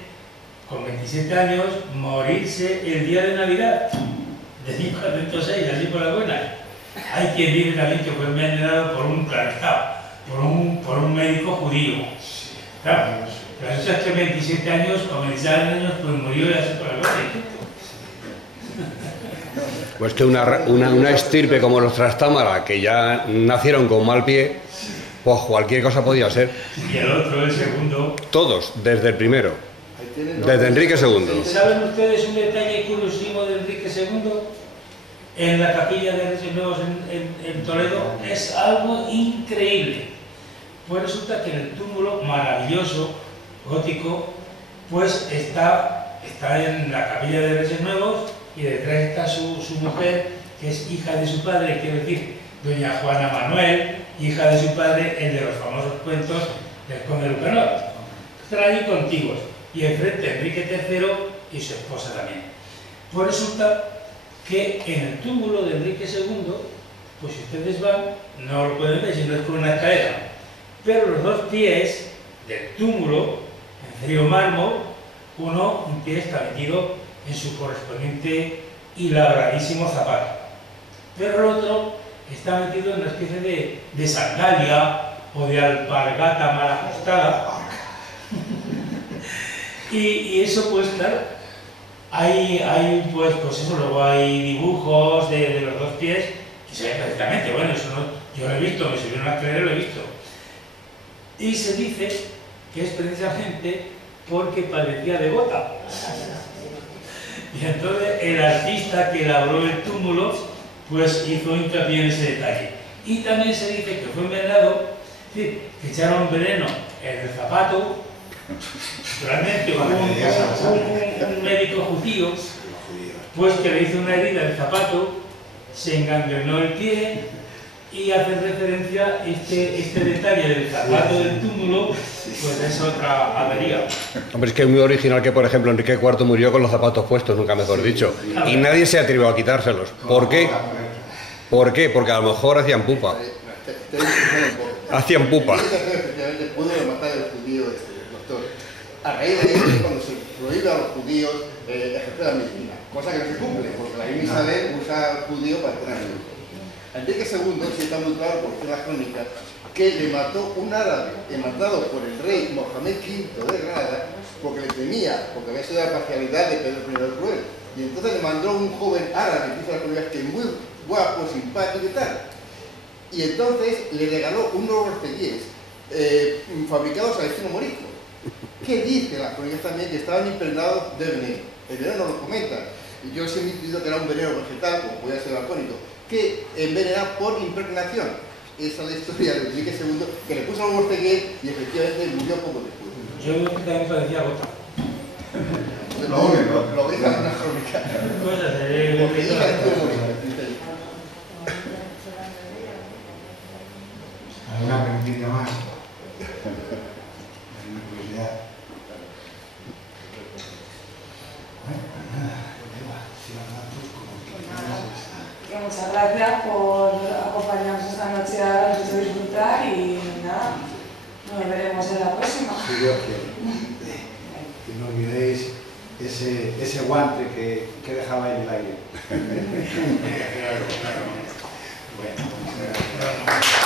con 27 años, morirse el día de Navidad de 1406, así por la buena. Hay quien dice también que fue envenenado por un clericado, por un médico judío. Claro, pero eso es que 27 años, con 27 años, pues murió y así por la buena. Pues que una estirpe como los Trastámara, que ya nacieron con mal pie, pues cualquier cosa podía ser. Y el otro, el segundo. Todos, desde el primero. Desde Enrique II. ¿Saben ustedes un detalle curiosísimo de Enrique II? En la capilla de Reyes Nuevos en Toledo es algo increíble. Pues resulta que en el túmulo maravilloso, gótico, pues está en la capilla de Reyes Nuevos, y detrás está su mujer, que es hija de su padre, quiero decir, doña Juana Manuel, hija de su padre, el de los famosos cuentos del conde Lucanor. Están allí contiguos. Y enfrente Enrique III y su esposa también. Pues resulta que en el túmulo de Enrique II, pues si ustedes van, no lo pueden ver si no es con una escalera, pero los dos pies del túmulo, en frío mármol, un pie está metido en su correspondiente y labradísimo zapato, pero el otro está metido en una especie de sandalia o de alpargata mal ajustada. Y eso, pues claro, hay pues eso, luego hay dibujos de los dos pies que se ven perfectamente. Bueno, eso no, yo lo he visto, me subí en una escalera y lo he visto. Y se dice que es precisamente porque padecía de gota. Y entonces el artista que elaboró el túmulo pues hizo hincapié en ese detalle. Y también se dice que fue envenenado, es decir, que echaron veneno en el zapato. Realmente un médico judío pues que le hizo una herida en el zapato, se engangrenó el pie, y hace referencia este detalle del zapato del túmulo, pues es otra avería. Hombre, es que es muy original que, por ejemplo, Enrique IV murió con los zapatos puestos, nunca mejor dicho, y nadie se atrevió a quitárselos. ¿Por qué? ¿Por qué? Porque a lo mejor hacían pupa. Hacían pupa. Efectivamente, pudo matar al judío doctor. A raíz de ahí, cuando se prohíbe a los judíos ejercer la medicina, cosa que no se cumple, porque la Reina Isabel usa al judío para tener medicina. Enrique II, si está muy claro por las crónicas, que le mató un árabe, matado por el rey Mohamed V de Granada, porque le temía, porque había sido la parcialidad de Pedro I el Cruel. Y entonces le mandó un joven árabe, que hizo la comunidad, que es muy guapo, simpático y tal. Y entonces le regaló unos orteguíes fabricados al estilo morisco. ¿Qué dice las crónicas también? Que estaban impregnados de veneno. El veneno no lo comenta. Y yo siempre he entendido que era un veneno vegetal, como podía ser lacónico, que envenena por impregnación. Esa es la historia de Enrique II, que le puso un orteguíes y efectivamente murió poco después. Yo también parecía gota. Lo deja en una crónica. Cosas Porque hija de estuvo morisco. ¿Alguna preguntita más? ¿Alguna curiosidad? Bueno, pues nada, Eva, si hablas tú como que quieras. Muchas gracias por acompañarnos esta noche, a hecho disfrutar y nada, nos veremos en la próxima. Si Dios quiere. Que no olvidéis ese guante que dejaba en el aire. Claro. Bueno, muchas gracias.